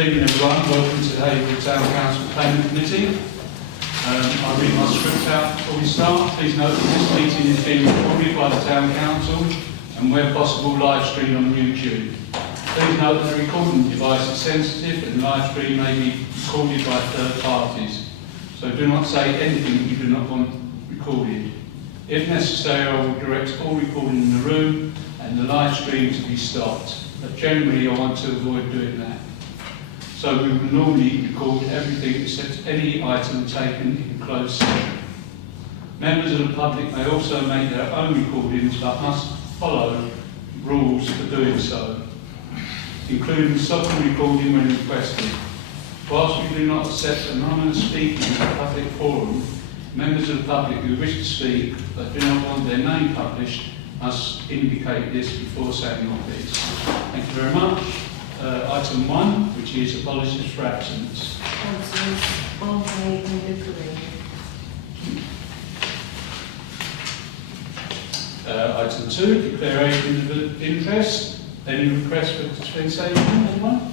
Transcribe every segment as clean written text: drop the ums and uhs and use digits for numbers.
evening everyone, welcome to the Haverhill Town Council Payment Committee. I'll read my script out before we start. Please note that this meeting is being recorded by the Town Council and where possible live streamed on YouTube. Please note that the recording device is sensitive and live stream may be recorded by third parties. So do not say anything you do not want recorded. If necessary, I will direct all recording in the room and the live stream to be stopped. But generally I want to avoid doing that. So we will normally record everything except any item taken in closed session. Members of the public may also make their own recordings but must follow rules for doing so, including stopping recording when requested. Whilst we do not accept anonymous speaking in a public forum, members of the public who wish to speak but do not want their name published must indicate this before saying all this. Thank you very much. Item 1, which is apologies for absence. Item 2, declaration of interest. Any request for dispensation? Anyone?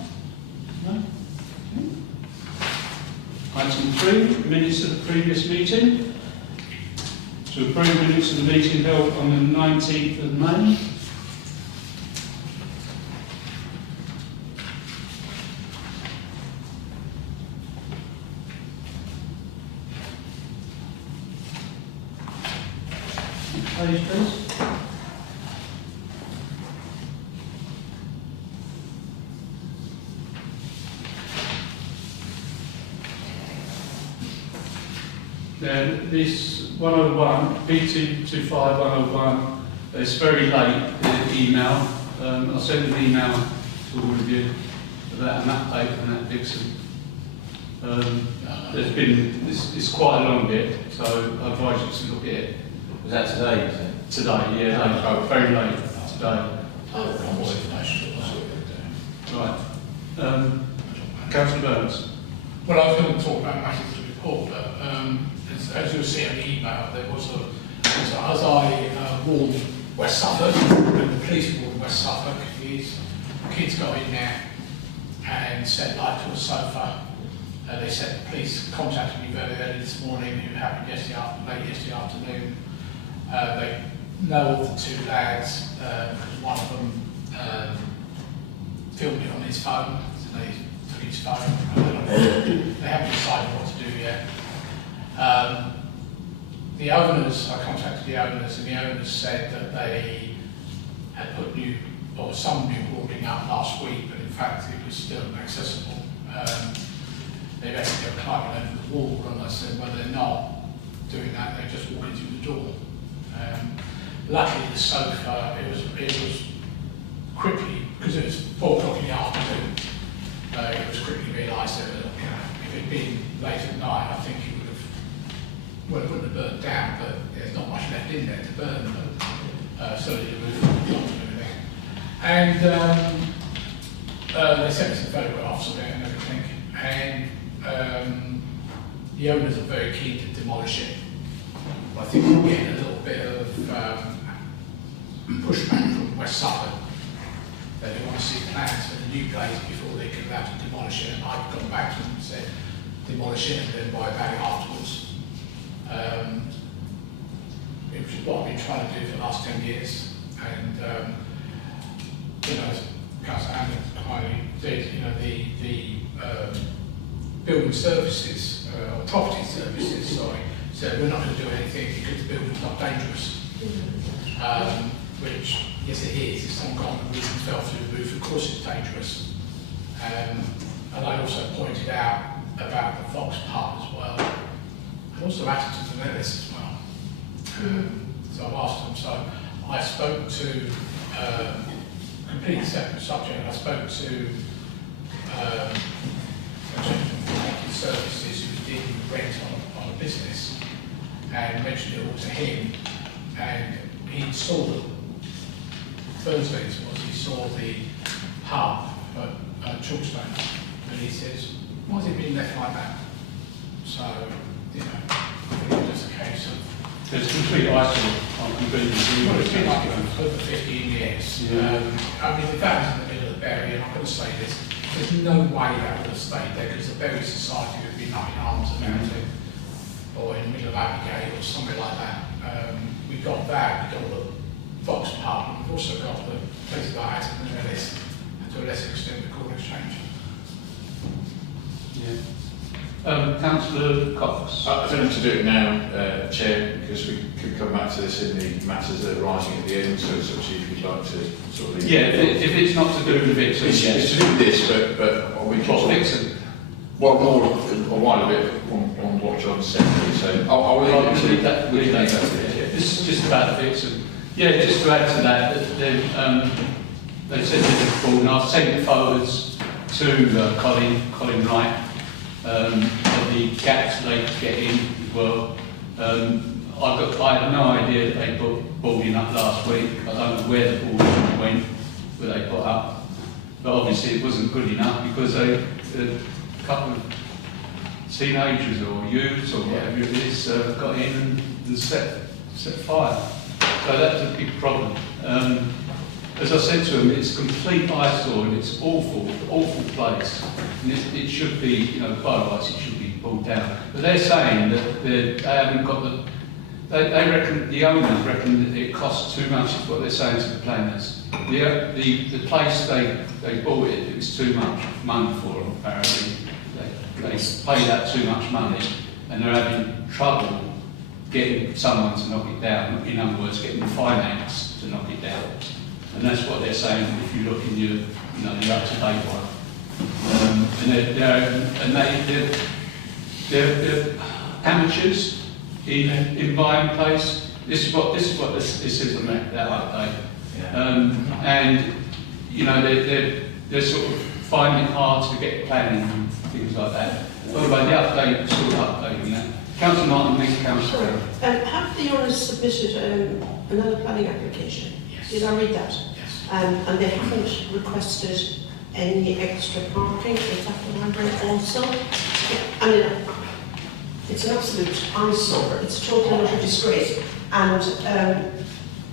No? Item 3, minutes of the previous meeting. To approve minutes of the meeting held on the 19th of May. Page, please. Then this 101, B225-101, it's very late, the email. I'll send an email to all of you about an update on that Dixon. There's been, it's quite a long bit, so I advise you to look at it. Was that today, you said? Today, yeah, late, very late today. Right. Councillor Burns. Well, I was going to talk about matters of the report, but as you'll see in the email, there was as I warned West Suffolk, and the police warned West Suffolk, these kids got in there and set light to a sofa. They said the police contacted me very early this morning, who happened late yesterday afternoon. They know of the two lads, because one of them filmed it on his phone, so they took his phone. They haven't decided what to do yet. The owners, I contacted the owners, and the owners said that they had put some new boarding up last week, but in fact it was still accessible. They basically were climbing over the wall, and I said, well, they're not doing that, they're just walking through the door. Luckily the sofa, it was quickly, because it was 4 o'clock in the afternoon, it was quickly realised that if it had been late at night, I think it would have, well, it wouldn't have burnt down, but there's not much left in there to burn, but certainly the roof and everything. And they sent me some photographs of it and everything, and the owners are very keen to demolish it. I think we're getting a little bit of pushback from West Suffolk that they want to see plans for the new place before they can allow to demolish it, and I've gone back to them and said demolish it and then buy about it afterwards. Which is what I've been trying to do for the last 10 years, and as Councillor Hammond kindly did, the building services, or property services, sorry, said we're not going to do anything because the building's not dangerous. Which, yes it is, if some common reason fell through the roof, of course it's dangerous. And I also pointed out about the Fox part as well, and also Atherton and Ellis as well. So I've asked them, so I spoke to, completely separate subject, I spoke to a gentleman from Property Services who did rent on a business, and mentioned it all to him, and he saw the Thursdays he saw the pub at Chalkstone, and he says, why has it been left like that? So, I think it's just a case of... It's complete isolate on completely. Well, it's been like it for over 15 years. Yeah. I mean, the van is in the middle of the berry, and I'm going to say this, there's no way that would have stayed there because the Berry Society would be up in arms about it, or in the middle of Abbeygate or something like that. We've got that, we've got the Fox Pub, and we've also got the places like Atherton and Ellis, and to a lesser extent the Corn Exchange. Yeah. Councillor Cox. I don't have to do it now, Chair, because we could come back to this in the matters that are rising at the end, so it's up to you if you'd like to sort of leave. Yeah, if it's not to do with Vixen. It's to do with this, but we can What's Vixen? well, more a while bit on what John said, so I'll leave that. Leave that. This is just about the Vixen. Yeah, just to add to that, they said they're difficult, and I've sent photos to Colin Wright, of the gaps they could get in as well. I had no idea that they put boarding up last week. I don't know where the boarding went, where they put up, but obviously it wasn't good enough because a couple of teenagers or youths or whatever it is got in and set fire. So that was a big problem. As I said to them, it's a complete eyesore and it's awful place. And it should be, you know, by rights it should be pulled down. But they're saying that they haven't got the. They reckon, the owners reckon that it costs too much, is what they're saying to the planners. The place they bought it was too much money for them, apparently. They paid out too much money and they're having trouble getting someone to knock it down. In other words, getting the finance to knock it down. And that's what they're saying if you look in your, you know, the up-to-date one. They're amateurs in buying place. This is what this is on that update. Yeah. And you know they're sort of finding it hard to get planning and things like that. By the way, the update sort of updating that. Councillor Martin, next councillor. Have the owners submitted another planning application? Yes. Did I read that? Yes. And they haven't requested any extra parking. Is that what I'm reading also? I mean, it's an absolute eyesore. It's a total and utter disgrace. And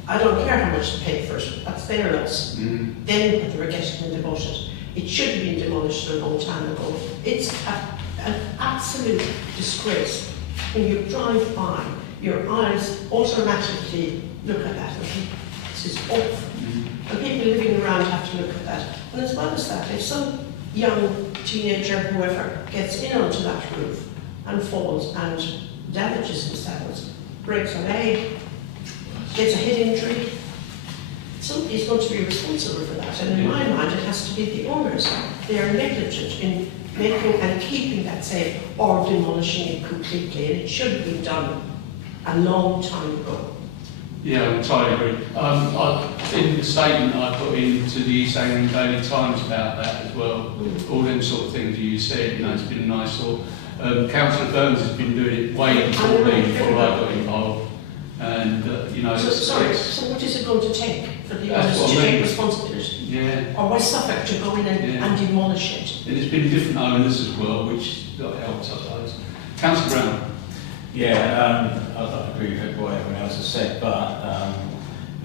I don't care how much they pay for it. That's their loss. Mm. Then what they were getting when they bought it. It should have been demolished a long time ago. It's an absolute disgrace. When you drive by, your eyes automatically look at that and think, this is awful. Mm. And people living around have to look at that. And as well as that, if some young teenager, whoever, gets in onto that roof and falls and damages themselves, breaks a leg, gets a head injury, somebody's going to be responsible for that. And in my mind, it has to be the owners. They are negligent in making and keeping that safe or demolishing it completely. And it should have been done a long time ago. Yeah, I entirely agree. In the statement I put into the East Anglian Daily Times about that as well, all them sort of things you said, you know, it's been a nice thought. Councillor Burns has been doing it way before me, before I got involved. And, you know, So what is it going to take for the That's owners what to I mean. take responsibility? Yeah, Or West Suffolk to go in and demolish it? and it's been different owners as well, which helps, I suppose. Councillor Brown. Yeah, I agree with what everyone else has said, but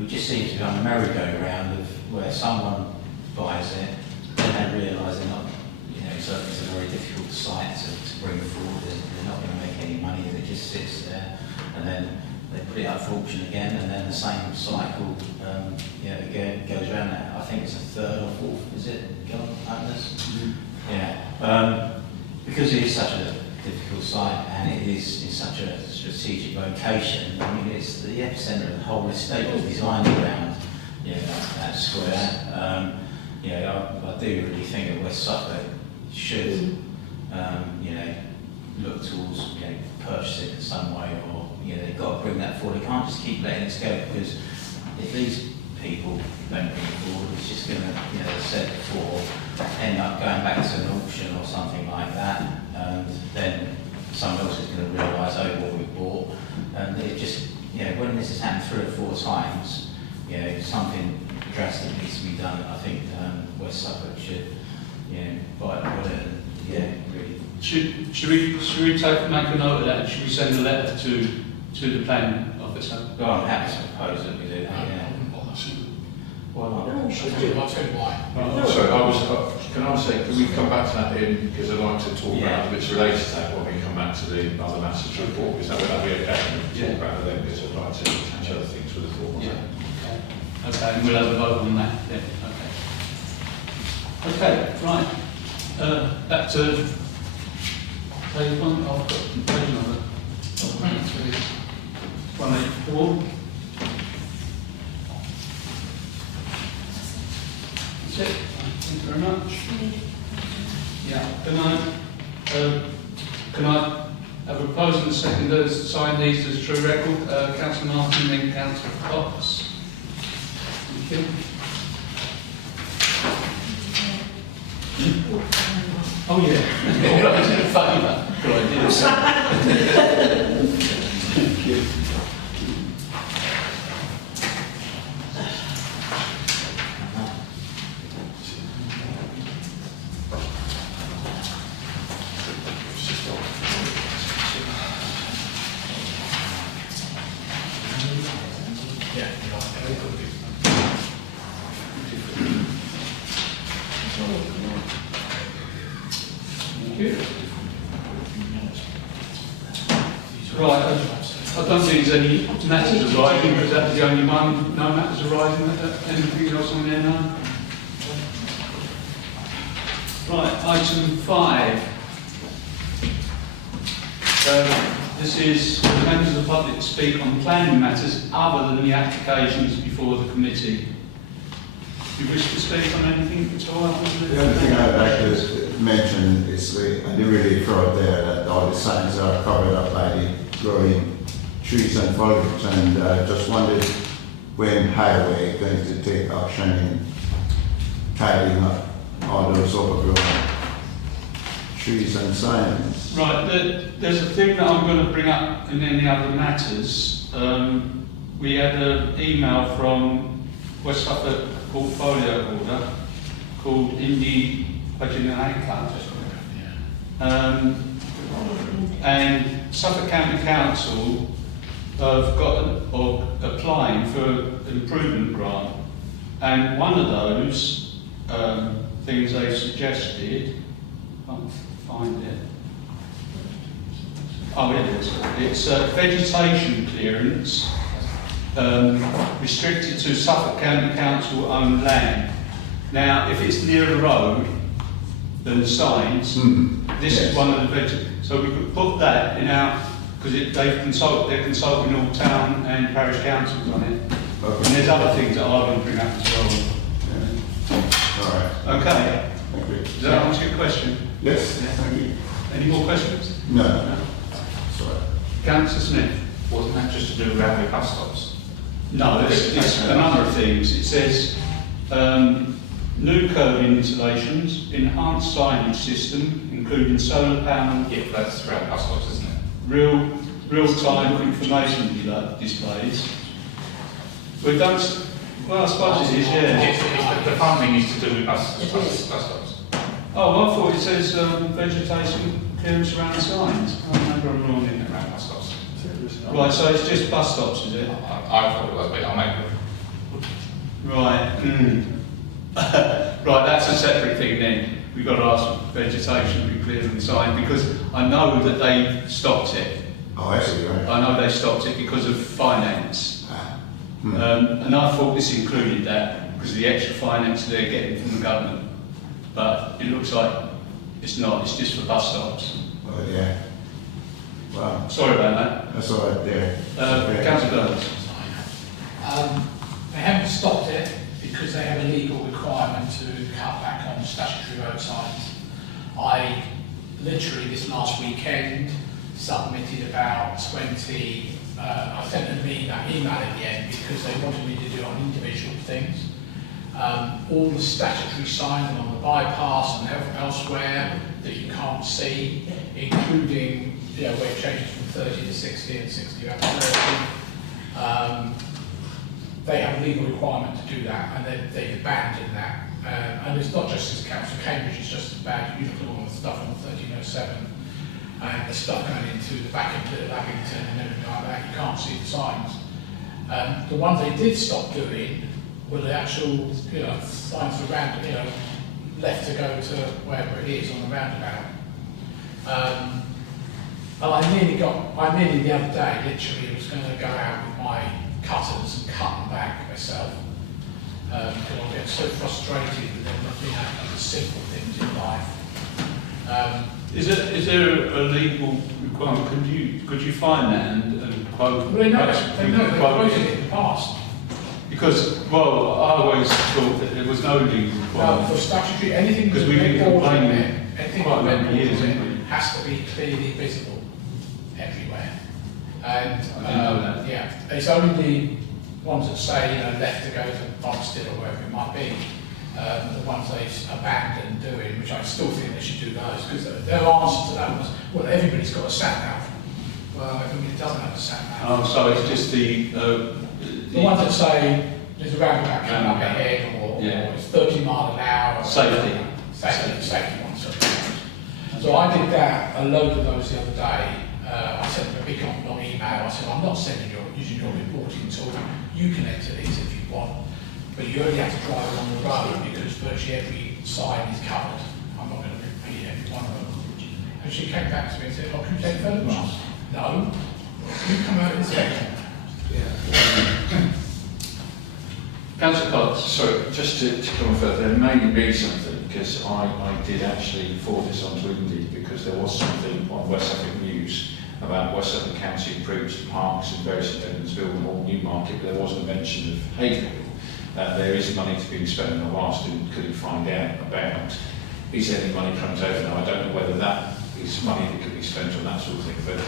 it just seems to be on a merry-go-round of where someone buys it, then they realise they're not, you know, it's a very difficult site to bring forward, they're not going to make any money, it just sits there, and then they put it up for auction again, and then the same cycle again goes around that. I think it's a third or fourth, is it, John? Yeah. Because it is such a difficult site and it is in such a strategic location. I mean, it's the epicentre of the whole estate was designed around, you know, that square. I do really think that West Suffolk should, you know, look towards, you know, purchase it in some way, or, you know, they've got to bring that forward. They can't just keep letting it go, because if these people don't bring it forward, it's just going to, you know, as I said before, end up going back to an auction or something like that, and then someone else is going to realise, oh, what we bought, and it just, you know, when this has happened 3 or 4 times, you know, something drastic needs to be done. I think West Suffolk should, you know, bite the bullet and, yeah, really. Should we make a note of that? Should we send a letter to the planning officer? Well, I'm happy to propose that we do that, yeah. Why not? No, we should I'll do. tell you why. Right. Sorry, I was Can I say, can we come back to that in, because I'd like to talk about the bits related to that when we come back to the other matters report, is that would that be okay? Talk about them, because I'd like to catch other things with the thought on that. Okay, and we'll have a vote on that then. Okay, right. Back to page one. I've got page number. 184. That's it. Thank you very much. Yeah. Can I have a proposal and second to sign these as true record? Councillor Martin, then Councillor Fox. Thank you. Oh yeah. All those in favour? Good idea. Thank you. Right, I don't think there's any matters arising, is that the only one? No matters arising, anything else on there now? Right, item 5. This is for the members of the public to speak on planning matters other than the applications before the committee. Do you wish to speak on anything at all? The only thing I'd like to mention is I didn't really throw it there that all the signs are covered up by the growing trees and foliage, and just wondered when Highway going to take action in tidying up all those overgrown trees and signs. Right, there's a thing that I'm going to bring up in any other matters. We had an email from West Suffolk Portfolio Order called Indie Paginaca. And Suffolk County Council have got or applying for an improvement grant, and one of those things they suggested, I can't find it. Oh, it is. It's vegetation clearance restricted to Suffolk County Council owned land. Now, if it's near a road, then signs. This is one of the vegetation. So we could put that in our, because they're consulting all town and parish councils on it. Okay. And there's other things that I want to bring up as well. All right. Okay. Thank you. Does that answer your question? Yes. Thank you. Any more questions? No. No. Sorry. Councillor Smith? Wasn't that just to do around the bus stops? No, it's a number of things. It says new curbing installations, enhanced signage system, including solar panel, Yeah, that's around bus stops, isn't it? real-time information displays. We've done, well, I suppose it is, yeah. It's the funding is to do with bus stops. Oh, I thought it says vegetation clearance around the signs. I remember I'm wrong in it. Around bus stops. Right, so it's just bus stops, is it? I thought it was, but I'll make it. Right. Right, that's a separate thing then. We've got to ask for vegetation to be cleared on the sign, because I know that they stopped it. Oh, I see. Right. I know they stopped it because of finance. Hmm. And I thought this included that, because of the extra finance they're getting from the government. But it looks like it's not, it's just for bus stops. Oh, yeah. Wow. Sorry about that. That's all right there. Councillor Burns. They haven't stopped it because they have a legal requirement to cut back on statutory road signs. I literally this last weekend submitted about 20, I sent them that email at the end because they wanted me to do it on individual things. All the statutory signs on the bypass and elsewhere that you can't see, including where it changes from 30 to 60 and 60 back to 30. They have a legal requirement to do that, and they've abandoned that. And it's not just as Council Cambridge, it's just as bad. You look at all the stuff on 1307 and the stuff going into the back of Little Abington and everything like that, you can't see the signs. The ones they did stop doing were the actual signs around, left to go to wherever it is on the roundabout. And I nearly the other day, literally was going to go out with my cutters and cut them back myself. Because I get so frustrated with them not being able to do the simple things in life. Is there a legal requirement? Could you find that and quote? Well, they know they've quoted it in the past. Because, well, I always thought that there was no legal requirement. For statutory, anything Because we've been complaining anything quite a that many years, records haven't we? has to be clearly visible everywhere. And I didn't know that. yeah, it's only the ones that say, you know, left to go to Boxted or wherever it might be, the ones they abandoned doing, which I still think they should do those, because their answer to that was, well, everybody's got a sat nav. Well, everybody doesn't have a sat nav. Oh, so it's just the ones that say there's a roundabout coming up ahead, or it's 30 miles an hour. Safety ones. So I did that, a load of those the other day. I sent them a big long email. I said, I'm not using your reporting tool. You can enter these if you want, but you only have to drive along the road because virtually every sign is covered. I'm not going to repeat every one of them. And she came back to me and said, oh, can you take photographs? No. You come out and inspect them. Councillor Cox. Sorry, just to come further, there may be something, because I did actually forward this on to Indeed, because there was something on West Suffolk News about West Suffolk County improves parks in various Evansville and all Newmarket, but there wasn't a mention of Haverhill. There is money to be spent, and I asked him, could he find out about, is there any money comes over now? I don't know whether that is money that could be spent on that sort of thing, but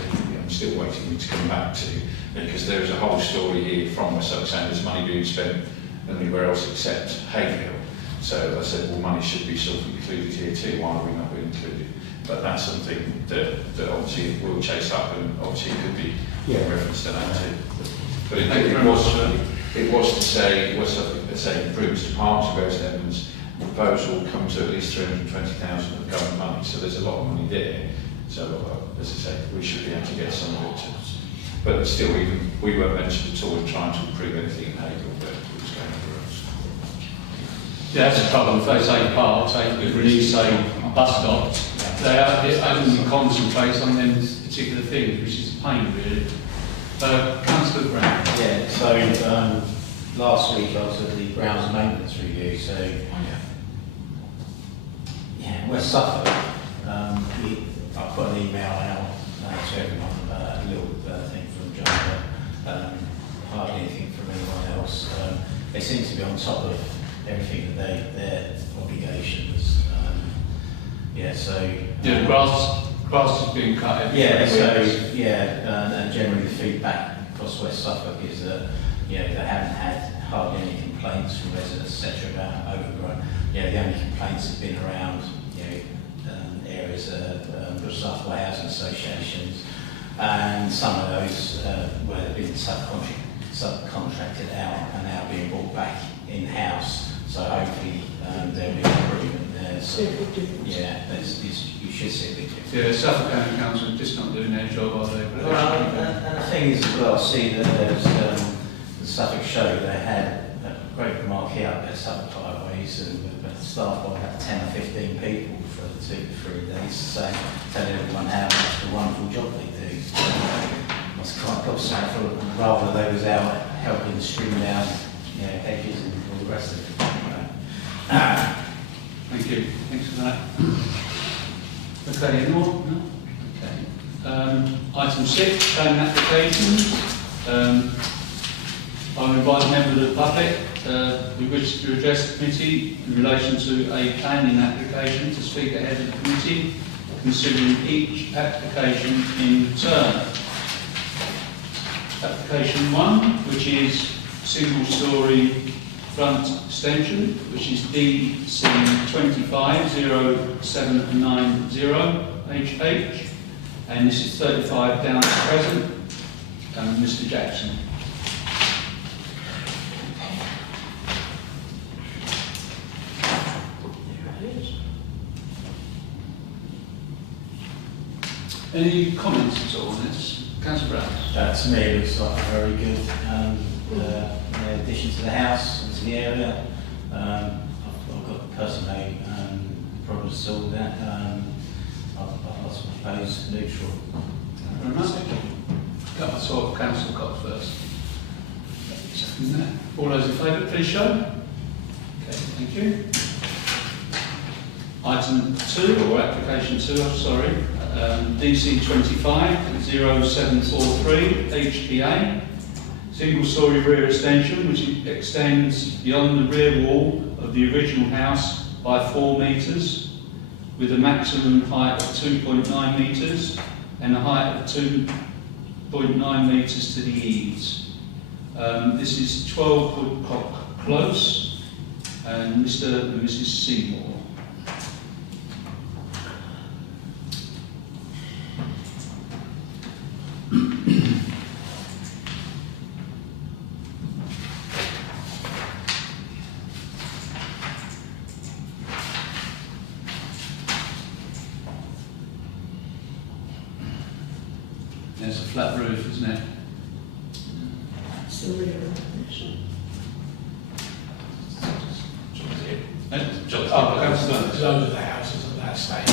I'm still waiting for him to come back to, because there is a whole story here from West Suffolk saying there's money being spent anywhere else except Haverhill. So I said, well, money should be sort of included here too, why are we not being included? But that's something that obviously we'll chase up, and obviously it could be referenced to that too. But it was to say, improves to parks and various elements, proposal will come to at least 320,000 of government money, so there's a lot of money there. So as I say, we should be able to get some of it too. But still, we weren't mentioned at all in trying to improve anything in Haverhill, but it was going for us. Yeah, that's a problem. If they say parks, if we say bus stops, they only concentrate on them particular things, which is a pain, really. Councillor Brown. Yeah, so last week I was at the grounds maintenance review, so West Suffolk, I put an email out to everyone, a little thing from John, hardly anything from anyone else. They seem to be on top of everything that their obligations. The grass is being cut every week. And generally the feedback across West Suffolk is that they haven't had hardly any complaints from residents, etc., about overgrown. The only complaints have been around areas of Southwell housing associations, and some of those where they've been subcontracted out are now being brought back in house. So hopefully there'll be improvement there. So, you should see a big difference. Yeah, Suffolk County Council are just not doing their job, are they? And the thing is as well, see that there's the Suffolk show, they had a great marquee out there, Suffolk Highways, and staff by about 10 or 15 people for 2 to 3 days, saying, telling everyone how much a wonderful job they do. I was quite gobsmacked, rather they was out helping stream down hedges and all the rest of it. Thank you. Thanks for that. Okay, any more? No? Okay. Item 6, planning applications. I'll invite a member of the public who wishes to address the committee in relation to a planning application to speak ahead of the committee, considering each application in turn. Application 1, which is single-storey front extension, which is DC 250790HH, and this is 35 Downs Crescent. Mr. Jackson. Any comments at all on this? Councillor Brown. To me, it looks like a very good addition to the house and to the area. I've got personally problems at all with that. I'll propose neutral. Thank you very much. Got sort of council Cox first. Second that. All those in favour, please show. Okay, thank you. Item 2, or application 2, I'm sorry, DC 250743 HPA, single-storey rear extension which extends beyond the rear wall of the original house by 4 metres, with a maximum height of 2.9 metres and a height of 2.9 metres to the eaves. This is 12 Woodcock Close, and Mr. and Mrs. Seymour. There's a flat roof, isn't it? It's the rear elevation. Oh, councillor. Loads of the houses at that stage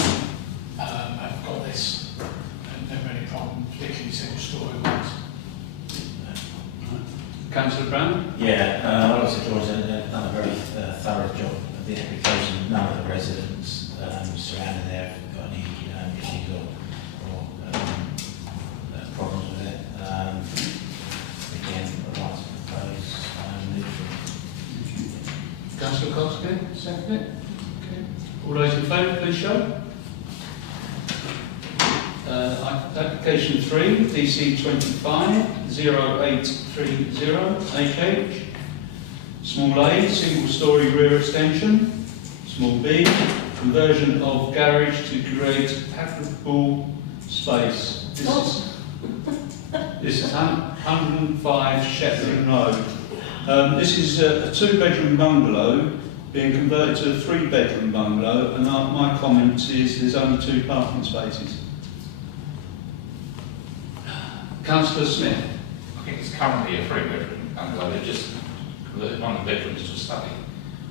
have got this, and never any problem, particularly single-storey ones. Councillor Brown? Yeah, I also George have done a very thorough job of the application. None of the residents surrounding there have got any issues or problems with it. Again, I'd like to propose neutral. Councillor Cox again, second it. Okay. All those in favour, please show. Application 3, DC 250830 HH. Small A, single-storey rear extension. Small B, conversion of garage to create habitable space. This is 105 Shetland Road. This is a 2-bedroom bungalow being converted to a 3-bedroom bungalow, and my comment is there's only 2 parking spaces. Councillor Smith. I think it's currently a 3-bedroom bungalow. They've just converted one of the bedrooms to a study,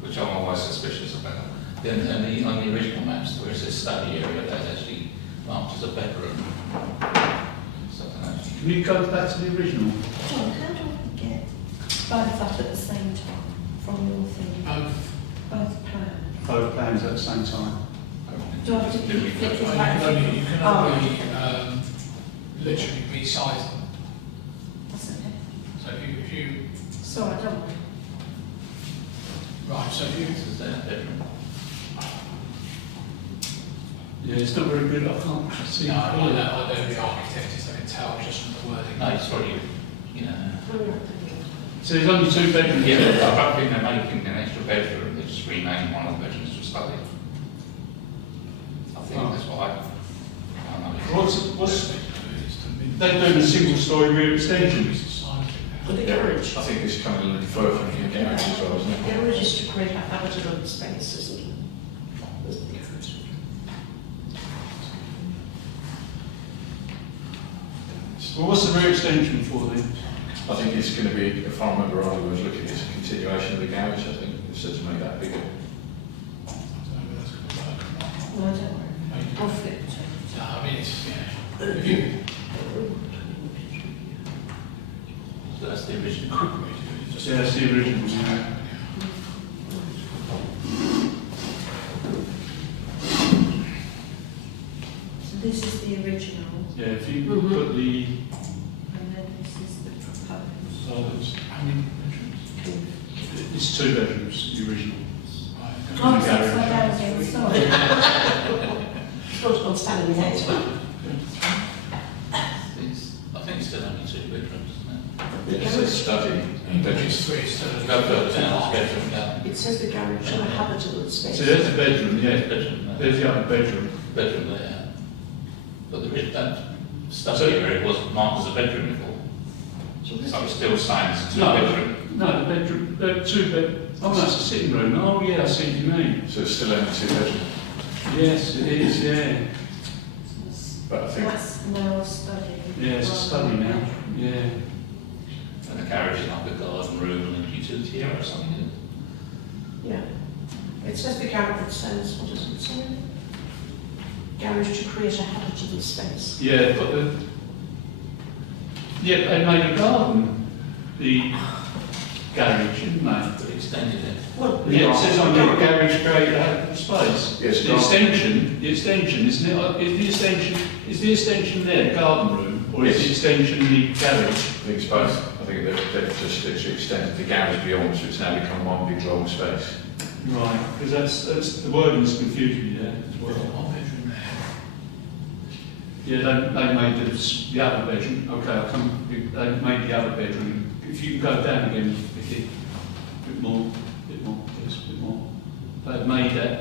which I'm always suspicious about. Then on the original maps, where it says study area, that's actually marked as a bedroom. Something else. Can you go back to the original? John, how do I get both up at the same time from your thing? Both plans. Both plans at the same time. Do I have to keep flicking You back? can only literally resize them. That's okay. So if you Sorry, I don't mind. right, so if you This is their bedroom. Yeah, it's not very good. I can't see. no, I know the architect is, I can tell just from the wording. No, it's probably, you know. So there's only 2 bedrooms. Yeah, I think they're making an extra bedroom. They just renamed one of the bedrooms to a study. I think that's what I know. What's they're doing a single-storey rear extension? But the garage. I think it's coming a little further from your garage as well, isn't The it? garage is to create a habitable space, isn't it? That's the difference. Well, what's the rear extension for then? I think it's going to be, if I remember right, I was looking at a continuation of the garage, I think, it's said to make that bigger. No, don't worry. I'll flip it. No, I mean, it's, if you, So that's the original. Yeah, that's the original. So this is the original, Yeah, if you put the... and then this is the proposed. So how many bedrooms? it's 2 bedrooms, the original. Oh, it's upside down again, sorry. It's not on standing head. I think it's still only 2 bedrooms, isn't it? It's a study. Bedrooms 3 instead of Go further down, it's bedroom down. It says the garage is a habitable space. So there's the bedroom, yeah. Bedroom there. There's the other bedroom. Bedroom there. But the that study area was marked as a bedroom before. So it's still saying it's a 2-bedroom. No, the bedroom, 2 bed. Oh, that's a sitting room. Oh, yeah, I see what you mean. So it's still only 2 bedroom. Yes, it is, yeah. But I think That's now a study. Yeah, it's a study now. Yeah. And the garage is like a garden room and a utility area or something. Isn't Yeah. It says the garage says, what does it say? Garage to create a habitable space. Yeah, but they made a garden, the garage, didn't they? But extended it. Well, Yeah, it says on the garage create a habitable space. Yes, The extension, isn't it? Is the extension there, the garden room, or is the extension the garage? I think it's both. I think they've just literally extended the garage beyond, so it's now become one big long space. Right, because that's the wording's confused me there as well. One bedroom there. Yeah, they made the other bedroom. Okay, I'll come. They made the other bedroom. If you can go down again, Vicky, a bit more, yes, a bit more. They've made that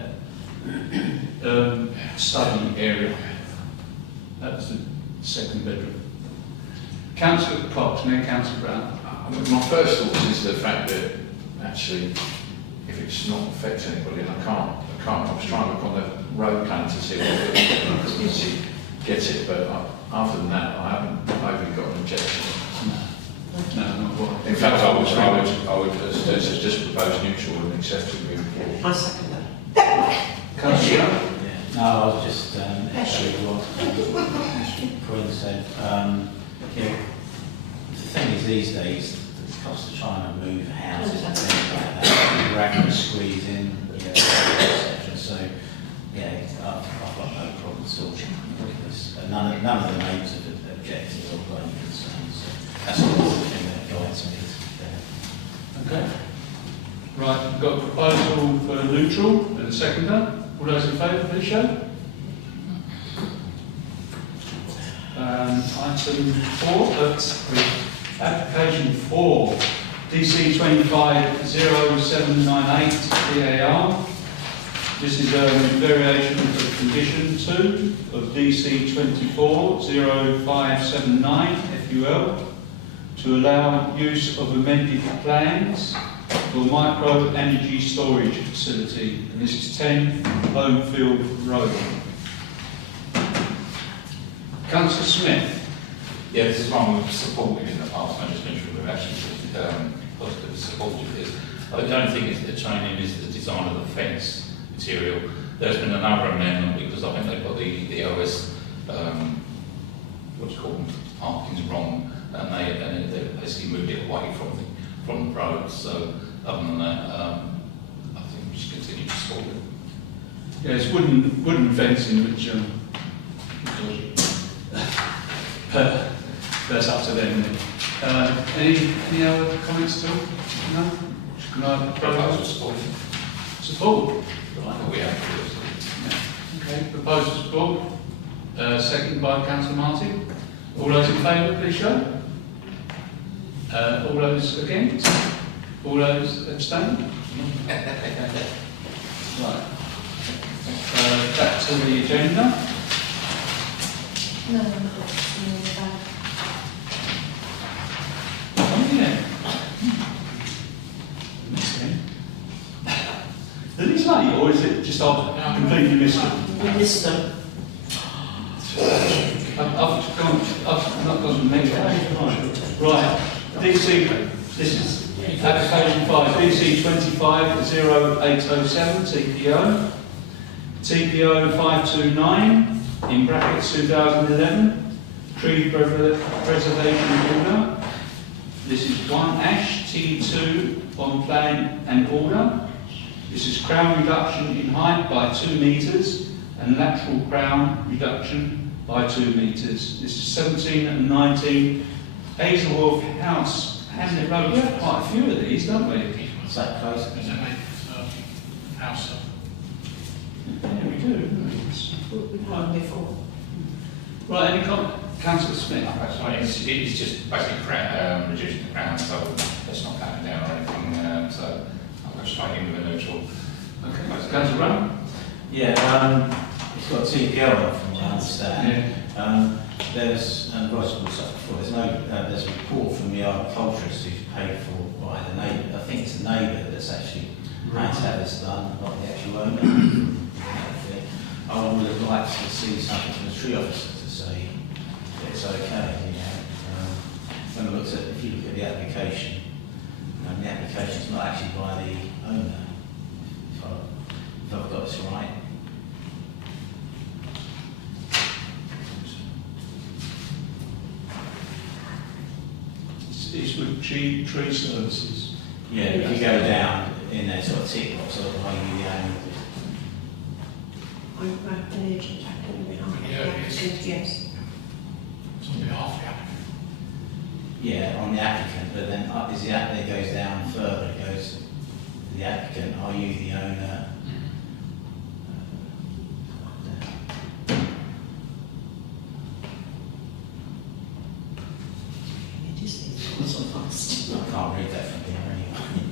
study area. That's the second bedroom. Councillor Cox, and then Councillor Brown. My first thought is the fact that actually, if it's not affecting anybody, and I can't. I was trying to look on the road plan to see what I couldn't see get it, but other than that, I haven't overly got an objection. No, not what. In fact, I would just propose neutral and accept it moving forward. I second that. Councillor Brown. Yeah. No, I was just echoing what Quinn said. You know, the thing is, these days, the cost of trying to move houses and things like that, you're having to squeeze in, etc. So, yeah, I've got no problem at all with this. None of the neighbours have objected or got any concerns. So that's the thing that guides me. Okay. Right, we've got a proposal for neutral and a seconder. All those in favour, please show. Item 4, that's application 4, DC 250798 DAR. This is a variation of condition 2 of DC 240579 FUL to allow use of amended plans for micro energy storage facility, and this is 10 Homefield Road. Councillor Smith. Yeah, this is one we've supported in the past, and I just mentioned we've actually positively supported this. The only thing is the changing is the design of the fence material. There's been another amendment because I think they've got the OS, what's called markings wrong, and they basically moved it away from the road. So other than that, I think we should continue to support it. Yeah, it's wooden fencing, which that's up to them. Any other comments at all? No? Can I Proposal support. support? Right, we have to do it. Okay, proposal support. Second by Councillor Martin. All those in favour, please show. All those against? All those abstain? Right. Back to the agenda. No, Oh, yeah. Is it late or is it just I've completely missed it? We missed them. I've not got the next one. Right, DC, this is application 5, DC 250807, TPO. TPO 529, in brackets 2011, tree preservation order. This is 1 ash, T2 on plan and order. This is crown reduction in height by 2 metres and lateral crown reduction by 2 metres. This is 17 and 19 Hazelworth House, Hamlet Road. We have quite a few of these, don't we? Is that close? Is that made house up? Yeah, we do. Don't we? We've had them before. Right, any comment? Councillor Smith. That's right. It's just basically reducing the crown, so it's not cutting down or anything. So I'll go straight in with a neutral. Okay, Councillor Brown. Yeah, it's got TPL on it from what I understand. There's, and Ross brought this up before, there's a report from the agriculturist who's paid for by the neighbour. I think it's the neighbour that's actually had to have this done, not the actual owner. I would have liked to see something from the tree officer to say it's okay, you know. When I looked at, if you look at the application's not actually by the owner. it's with tree services. Yeah, if you go down in there, sort of tick box, or are you the owner? I'm an agent acting on behalf of the Yeah, applicant, yes. It's on behalf of the applicant. Yeah, on the applicant, but then is the applicant goes down further, it goes to the applicant, are you the owner? It is, it's so fast. I can't read that from here anyway.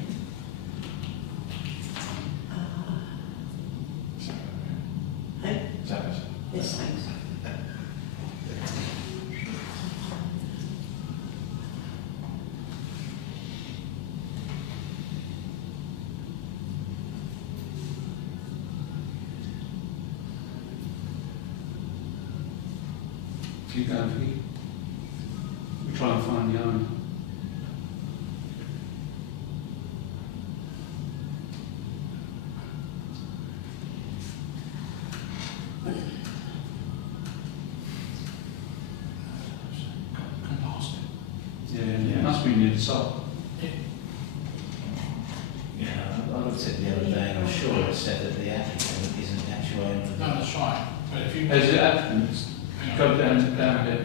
Hey, Is that better? yes, thanks. Keep going, Vicky. We try and find the owner. Come past it. Yeah, it must be near the top. Yeah, I looked at it the other day and I'm sure it said that the applicant isn't the actual owner. No, that's right. But if you... As the applicants, go down here.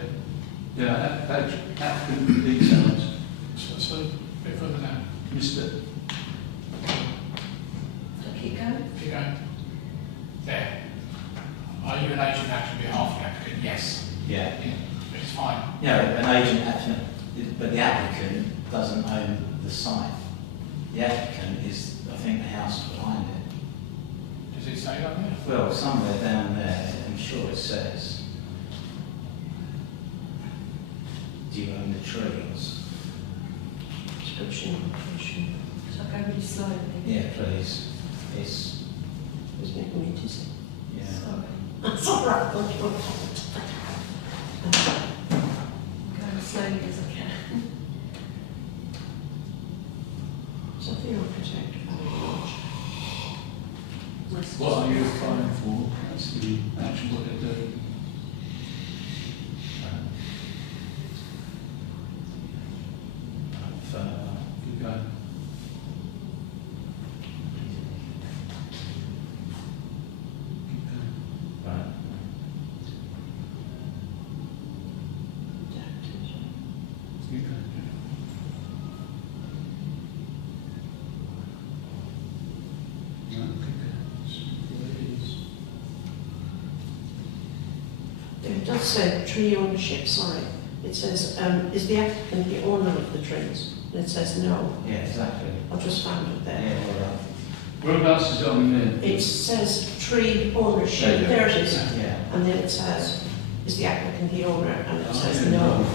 Yeah, applicant details. So, a bit further down. Mr. Keep going. Keep going. There. Are you an agent acting on behalf of the applicant? Yes. Yeah. Yeah. It's fine. Yeah, an agent applicant, but the applicant doesn't own the site. The applicant is, I think, the house behind it. Does it say that there? Well, somewhere down there, I'm sure it says. Do you own the trees? Description, location. So go really slowly. Yeah, please. It's, Who's making me dizzy? yeah. Sorry. That's all right, don't you? Go as slowly as I can. So the architect, What are you applying for? That's the actual what they're doing. Keep going. Keep going. Right. Keep going. No, keep going. It does say tree ownership, sorry. It says, is the applicant the owner of the trees? And it says no. Yeah, exactly. I've just found it Yeah, there. well done. Whereabouts is it on there? It says tree ownership, Yeah. there it is. Yeah. And then it says, is the applicant the owner? And it Oh, says yeah. no.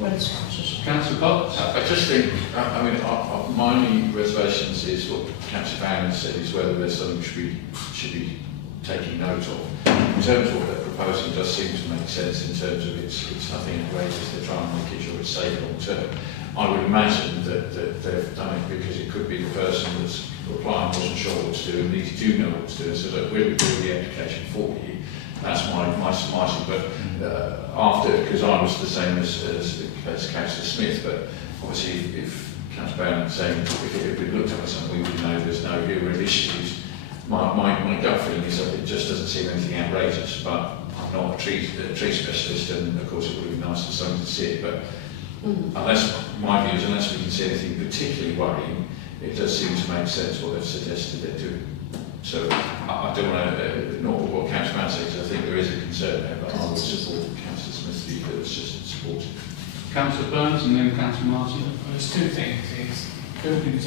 Well spotted. Councillor Cox? I just think, I mean, my only reservations is what Councillor Bannon said, is whether there's something should be taking note of. In terms of what they're proposing, it does seem to make sense in terms of it's nothing outrageous, they're trying to make sure it's safe long term. I would imagine that they've done it because it could be the person that's applying wasn't sure what to do, and these do know what to do, and so look, we'll do the application for you. That's my surmising, but after, because I was the same as Councillor Smith, but obviously if Councillor Bannon is saying if we looked at something we would know there's no real issues, my gut feeling is that it just doesn't seem anything outrageous, but I'm not a tree specialist, and of course it would be nice for someone to see it, but unless, my view is, unless we can see anything particularly worrying, it does seem to make sense what they've suggested they're doing. So I don't want to ignore what Councillor Mann says, I think there is a concern there, but I would support Councillor Smith's view that it's just supported. Councillor Burns and then Councillor Martin. Well, there's two things. Is building is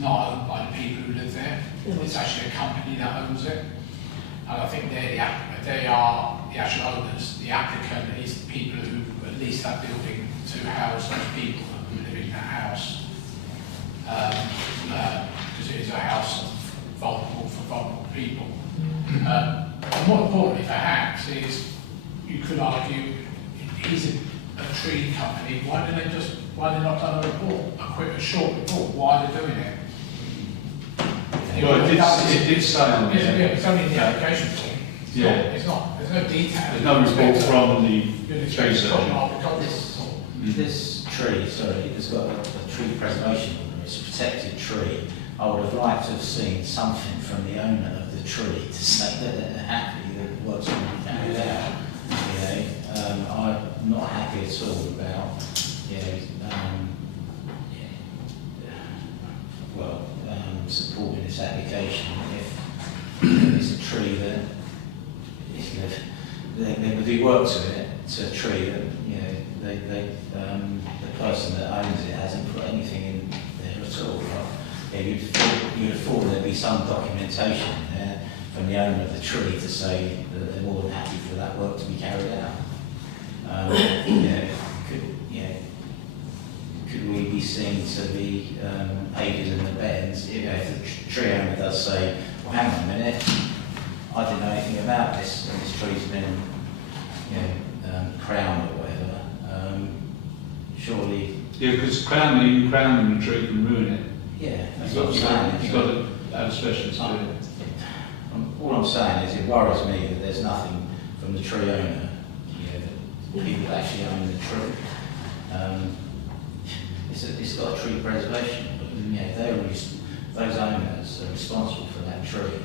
not owned by the people who live there. No. It's actually a company that owns it. And I think they are the actual owners. The applicant is the people who at least that building to house those people who live in that house. Because it is a house vulnerable for vulnerable people. And more importantly perhaps is, you could argue, it is a tree company, why they not done a report, a short report, why they're doing it? Well, it did say on Yeah, there. it's only in the application form. Yeah. It's not, there's no detail. There's no report from the You'd tree expect surgeon. from an agricultural report. This tree, sorry, has got a tree preservation order, it's a protected tree. I would have liked to have seen something from the owner of the tree to say that they're happy that the work's going to be carried out. You know, I'm not happy at all about, you know, supporting this application if it's a tree that is going to, they're going to do work to it, to a tree that, you know, the person that owns it hasn't put anything in there at all. But, yeah, you'd have thought there'd be some documentation there from the owner of the tree to say that they're more than happy for that work to be carried out. Could we be seen to be aided in the beds if the tree owner does say, well, hang on a minute, I didn't know anything about this, and this tree's been, you know, crowned or whatever. Surely. Yeah, because crowning the tree can ruin it. Yeah, that's You've what I'm saying. You've got to have a specialist do it. All I'm saying is it worries me that there's nothing from the tree owner, you know, that people actually own the tree. It's got a tree preservation, but you know, those owners are responsible for that tree.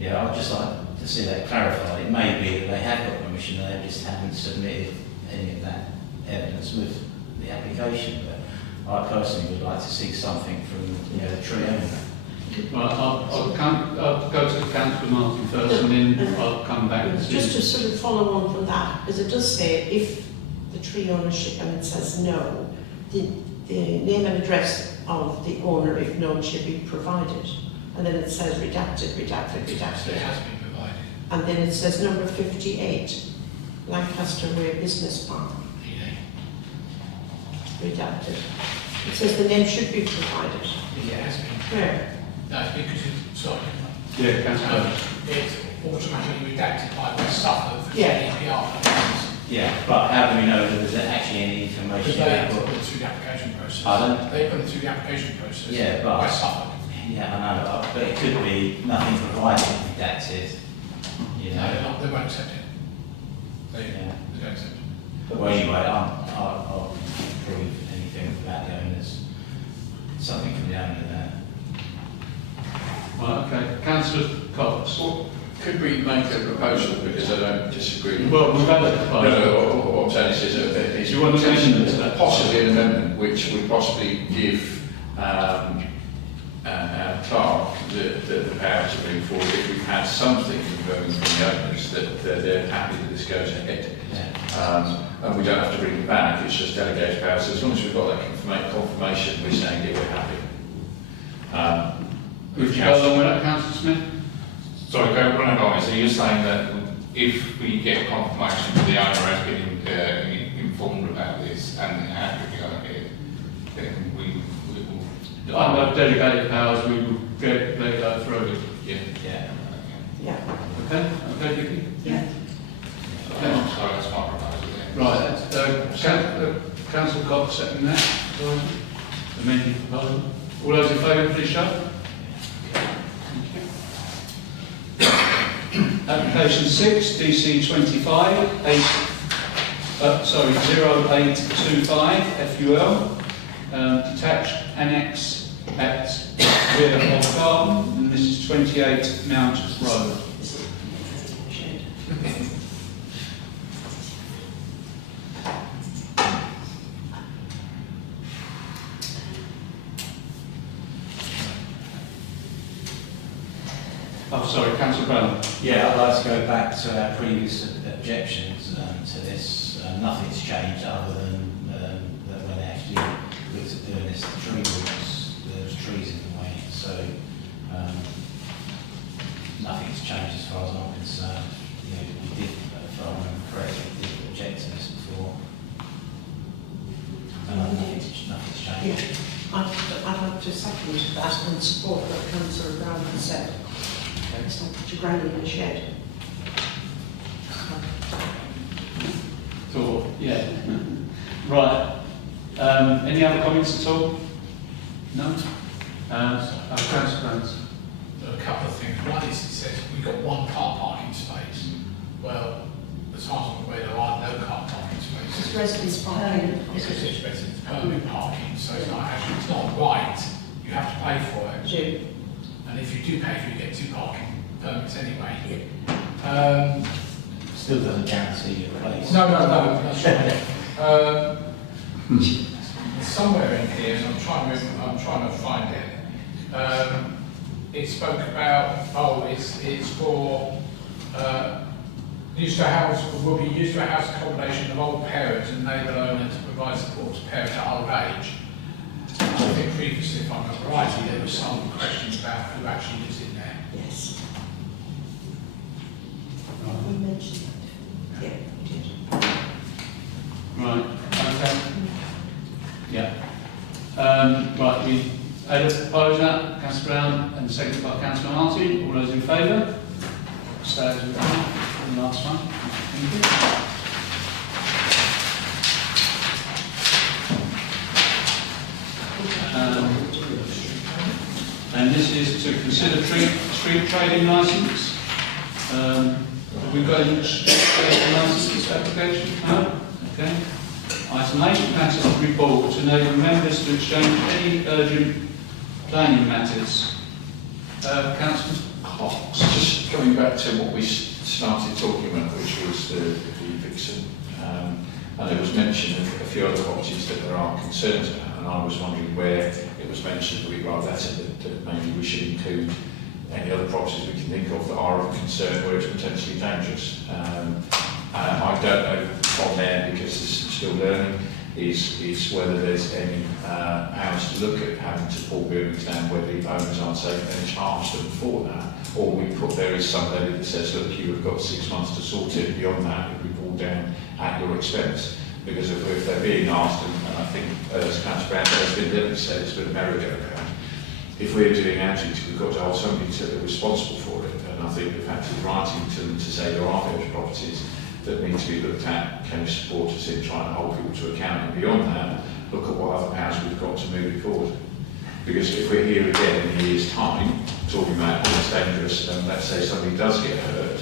Yeah, I'd just like to see that clarified. It may be that they have got permission, they just haven't submitted any of that evidence with the application. But I personally would like to see something from, you know, the tree owner. Well, I'll go to Councillor Martin first, and then I'll come back and see. Just to sort of follow on from that, because it does say if the tree ownership, and it says no, the name and address of the owner, if known, should be provided. And then it says redacted, redacted, redacted. So it has been provided. And then it says number 58, Lancaster Way Business Park, redacted. It says the name should be provided. Yeah, it has been. Where? No, it's because it's, sorry. Yeah, Councillor. It's automatically redacted by West Suffolk for Yeah. GDPR purposes. Yeah, but how do we know that there's actually any information? Because they have to put it through the application process. Pardon? They put it through the application process. Yeah, but- West Suffolk. Yeah, I know, but it could be nothing provided, redacted, you No, know. they won't accept it. They Yeah. don't accept it. Well, anyway, I'll approve anything about the owners, something from the owner there. Well, okay. Councillor Cox. Well, could we make a proposal, because I don't disagree? Well, we've had a No, proposal. what I'm saying is it's Do you want to mention it to that? possibly an amendment which would possibly give our clerk the power to move forward if we've had something confirming from the owners that they're happy that this goes ahead. Yeah. And we don't have to bring it back, it's just delegated power. So as long as we've got that confirmation, we're saying that we're happy. Would you go along with that, Councillor Smith? Sorry, run it on. So you're saying that if we get confirmation that the owner has been informed about this and happy to go ahead, then we will. Under delegated powers, we will let it go through. Yeah. Yeah. Yeah. Okay? Okay, Vicky? Yeah. Okay. So that's my proposal then. Right, Councillor Cox second that. Amending proposal. All those in favour, please show. Application 6, DC 25, 0825 FUL, detached annex at rear of garden, and this is 28 Mount Road. Oh, sorry, Councillor Brown. Yeah, I'd like to go back to our previous objections to this. Nothing's changed other than that when they actually looked at doing this, the tree roots, there was trees in the way. So nothing's changed as far as I'm concerned. You know, we did, if I remember correctly, we did object to this before. And nothing's changed. Yeah. I'd like to second that and support what Councillor Brown has said. It's not put your granny in a shed. Thought, yeah. Right. Any other comments at all? No? Councillor Brown. There are a couple of things. One is, it says we've got one car parking space. Well, as far as I'm aware, there are no car parking spaces. residence parking. Because it's resident permit parking, so it's not actually, it's not a right, you have to pay for it. Do. And if you do pay for it, you get 2 parking permits anyway. Still doesn't guarantee your place. No, that's right. Somewhere in here, and I'm trying to find it. It spoke about, it's for, used to house, will be used for house accommodation of old parents and neighbour owner to provide support to parents at old age. I think previously, if I remember rightly, there was some questions about who actually lives in there. Yes. We mentioned that. Yeah, we did. Right, okay. Yeah. Right, we propose that, Councillor Brown, and seconded by Councillor Martin. All those in favour? Stay as we are. The last one. Thank you. And this is to consider street trading licence. Have we got any street trading licence application? No? Okay. Item 8, matters report to enable members to exchange any urgent planning matters. Councillor Cox. Just coming back to what we started talking about, which was the Vixen, and it was mentioned a few other properties that there are concerns about, and I was wondering where it was mentioned that we'd rather that maybe we should include any other properties we can think of that are of concern where it's potentially dangerous. I don't know from there, because this is still learning, is whether there's any powers to look at having to pull buildings down where the owners aren't safe and charge them for that, or there is somebody that says, look, you have got 6 months to sort it, beyond that it will be pulled down at your expense. Because if they're being asked, and I think as Councillor Brown has been deliberately said, it's been a merry-go-round, if we're doing outreach, we've got to hold somebody to be responsible for it, and I think the fact is writing to them to say there are those properties that need to be looked at, can you support us in trying to hold people to account, and beyond that, look at what other powers we've got to move it forward. Because if we're here again in a year's time, talking about it's dangerous, and let's say somebody does get hurt,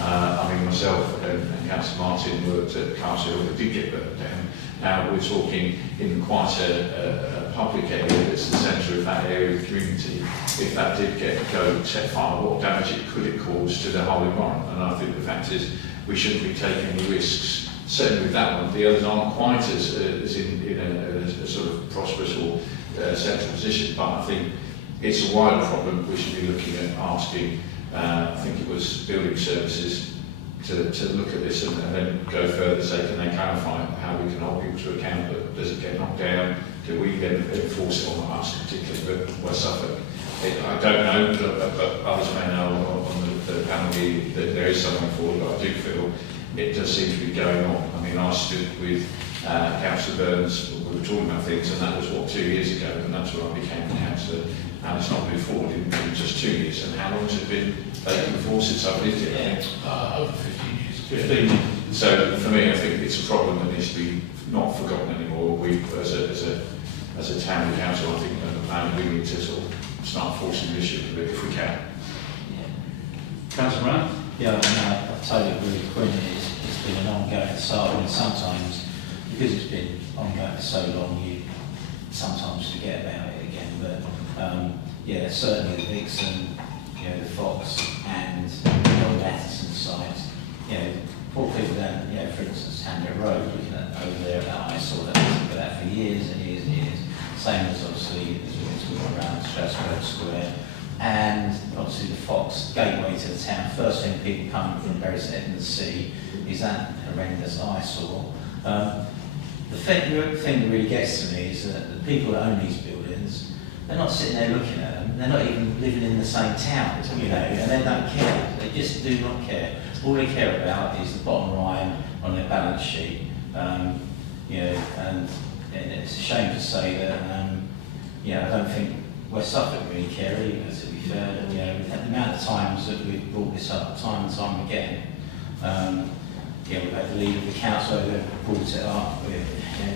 I mean myself and Councillor Martin worked at Castle Hill that did get burnt down. Now we're talking in quite a public area that's the centre of that area of the community. If that did go set fire, what damage could it cause to the whole environment? And I think the fact is we shouldn't be taking any risks. Certainly with that one, the others aren't quite as in a sort of prosperous or central position, but I think it's a wider problem. We should be looking at asking, I think it was building services, to look at this and then go further, say, can they clarify how we can hold people to account, but does it get knocked down? Do we then enforce it on us, particularly with West Suffolk? I don't know, but others may know on the panel that there is something forward, but I do feel it does seem to be going on. I mean, I stood with Councillor Burns, we were talking about things, and that was, 2 years ago, and that's when I became councillor, and it's not moved forward in just 2 years. And how long has it been vacant before since I've lived here? I think Over 15 years. 15. So for me, I think it's a problem that needs to be not forgotten anymore. We, as a town council, I think we need to sort of start forcing the issue a bit if we can. Councillor Brown? Yeah, I totally agree with Quinn. It's been an ongoing saga, and sometimes, because it's been ongoing for so long, you sometimes forget about it again. But yeah, certainly the Vixen, the Fox, and the old Atherton site. Poor people down, for instance, Hamlet Road, looking at over there about eyesore, that for years and years and years. Same as obviously as we're talking around Strasbourg Square. And obviously the Fox gateway to the town. First thing people coming from Bury St Edmunds see is that horrendous eyesore. The thing that really gets to me is that the people that own these buildings, they're not sitting there looking at them. They're not even living in the same town, and they don't care. They just do not care. All they care about is the bottom line on their balance sheet. And it's a shame to say that. I don't think West Suffolk really care either, to be fair. The amount of times that we've brought this up, time and time again. We've had the leader of the council who brought it up.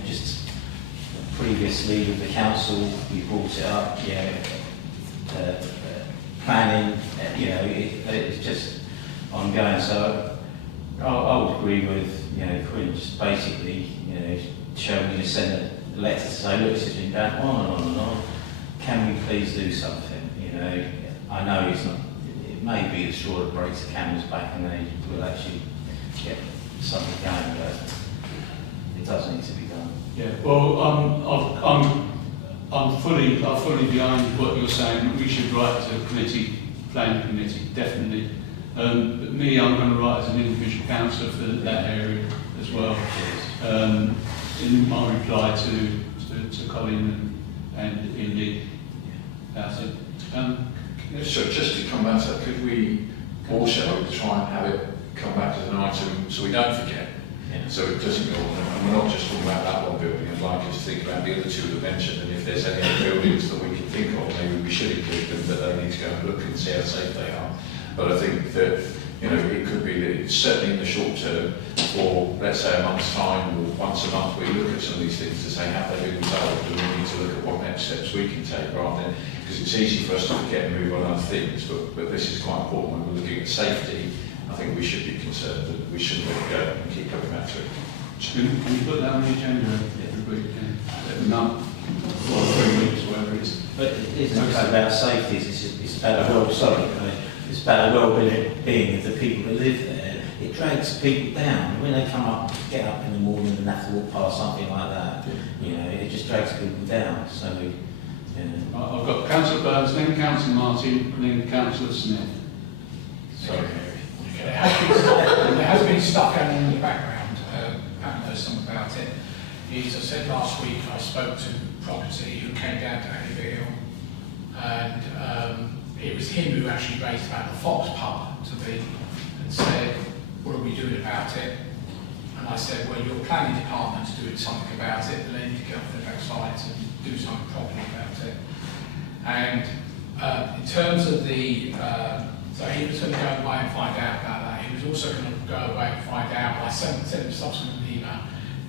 Just the previous leader of the council, we brought it up. Planning. It's just ongoing. So I would agree with, if we just basically, shall we just send a letter to say, look, this has been going on and on and on, can we please do something? I know it's not, it may be the straw that breaks the camel's back and they will actually get something going, but it does need to be done. Yeah, well, I'm fully behind what you're saying. We should write to committee, planning committee, definitely. But me, I'm going to write as an individual councillor for that area as well. In my reply to Colin and Indy about it. So just to come back to that, could we also try and have it come back as an item so we don't forget? Yeah. So it doesn't go on, and we're not just talking about that one building. I'd like us to think about the other two that mentioned, and if there's any other buildings that we can think of, maybe we should include them, but they need to go and look and see how safe they are. But I think that, it could be that it's certainly in the short term, or let's say a month's time, or once a month, we look at some of these things to say, have they been resolved, and we need to look at what next steps we can take, rather than, because it's easy for us to forget and move on other things, but this is quite important when we're looking at safety. I think we should be concerned that we shouldn't let it go and keep coming back to it. Can you put that on the agenda every week? No, or 3 weeks, whatever it is. But it isn't just about safety, it's about it's about the well-being of the people that live there. It drags people down. When they get up in the morning and have to walk past something like that, it just drags people down. So, I've got Councillor Burns, then Councillor Martin, and then Councillor Smith. Sorry. Okay, there has been stuff going on in the background. Pat knows something about it. As I said last week, I spoke to property who came down to Haverhill, and it was him who actually raised about the Fox pub to me and said, what are we doing about it? And I said, well, your planning department's doing something about it, but they need to get off their backsides and do something properly about it. And in terms of the, so he was going to go away and find out about that. He was also going to go away and find out, I sent him a subsequent email,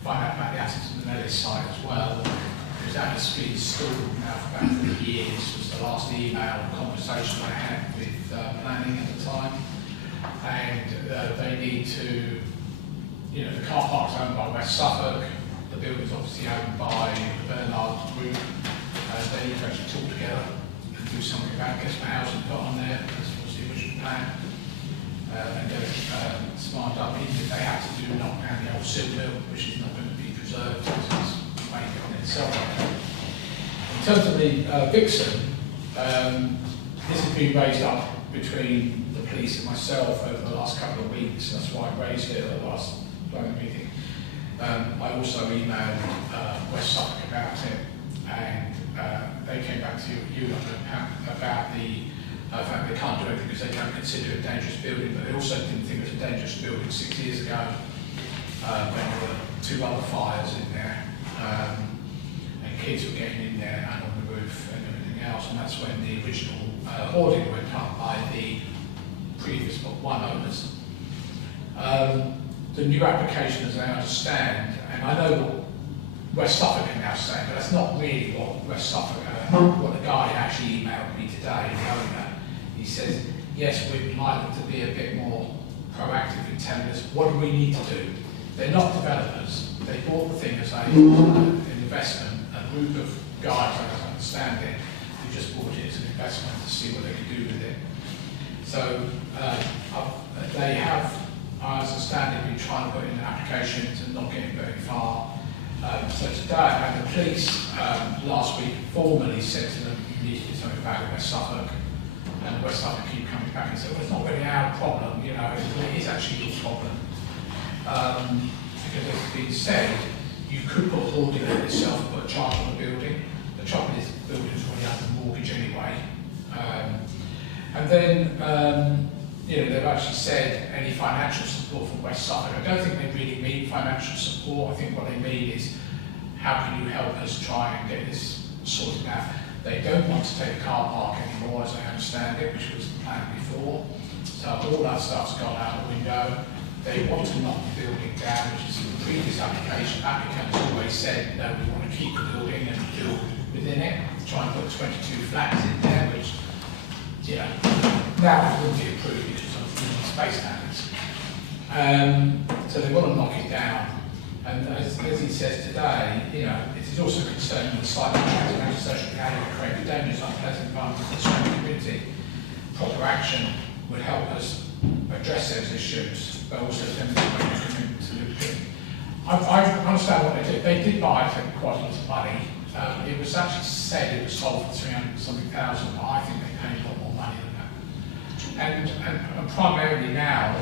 find out about the assets of the Nellis site as well. Because that has been stalled now for about 3 years. Was the last email and conversation I had with planning at the time. And they need to, the car park's owned by West Suffolk, the building's obviously owned by the Bernard Group. They need to actually talk together and do something about it, get some housing put on there, as was the original plan, and get it smarted up. Even if they have to do knock down the old sill mill, which is not going to be preserved, because it's mainly on itself. In terms of the Vixen, this has been raised up between the police and myself over the last couple of weeks. That's why I raised it at the last planning meeting. I also emailed West Suffolk about it, and they came back to you about the fact they can't do anything because they don't consider it a dangerous building, but they also didn't think it was a dangerous building 6 years ago when there were 2 other fires in there, and kids were getting in there and on the roof and everything else, and that's when the original hoarding went up by the previous one owners. The new application, as I understand, and I know what West Suffolk are now saying, but that's not really what West Suffolk, what the guy actually emailed me today, the owner. He says, yes, we'd like them to be a bit more proactive in telling us what do we need to do. They're not developers. They bought the thing as an investment, a group of guys, as I understand it, who just bought it as an investment to see what they could do with it. So they have, I understand, they've been trying to put in applications and not getting very far. So today, the police last week formally said to them, you need to do something about it, West Suffolk. And West Suffolk keep coming back and say, well, it's not really our problem, it is actually your problem. Because as it's been said, you could put hoarding in itself and put a charge on the building. The trouble is the building's already under mortgage anyway. And then, they've actually said any financial support from West Suffolk. I don't think they really mean financial support. I think what they mean is, how can you help us try and get this sorted out? They don't want to take the car park anymore, as I understand it, which was the plan before. So all that stuff's gone out the window. They want to knock the building down, which is in the previous application. Applicants always said, no, we want to keep the building and build within it, try and put 22 flats in there, which, now it wouldn't be approved because of space standards. So they want to knock it down. And as he says today, you know, it is also concerned with the site of social behaviour, creating dangerous, unpleasant environment for the surrounding community. Proper action would help us address those issues, but also demonstrate a commitment to the I understand what they did. They did buy, I think, quite a lot of money. It was actually said it was sold for 300-something thousand, but I think they paid a lot more money than that. And primarily now,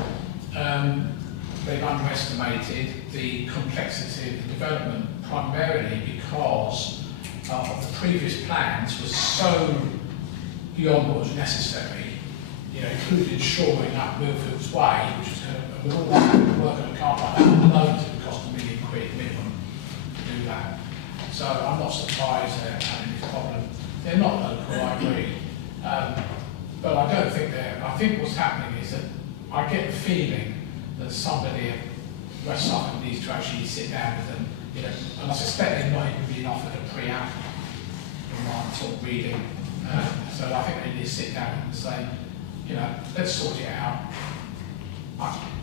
they've underestimated the complexity of the development, primarily because of the previous plans was so beyond what was necessary, you know, including shoring up Millfield's Way, which was going to, with all that work on the car park, that alone would cost £1 million minimum to do that. So I'm not surprised they're having this problem. They're not local, I agree. But I don't think they're, I think what's happening is that I get the feeling that somebody at West Suffolk needs to actually sit down with them, you know, and I suspect they're not even being offered a preamp from what I'm sort of reading. So I think they need to sit down and say, you know, let's sort it out.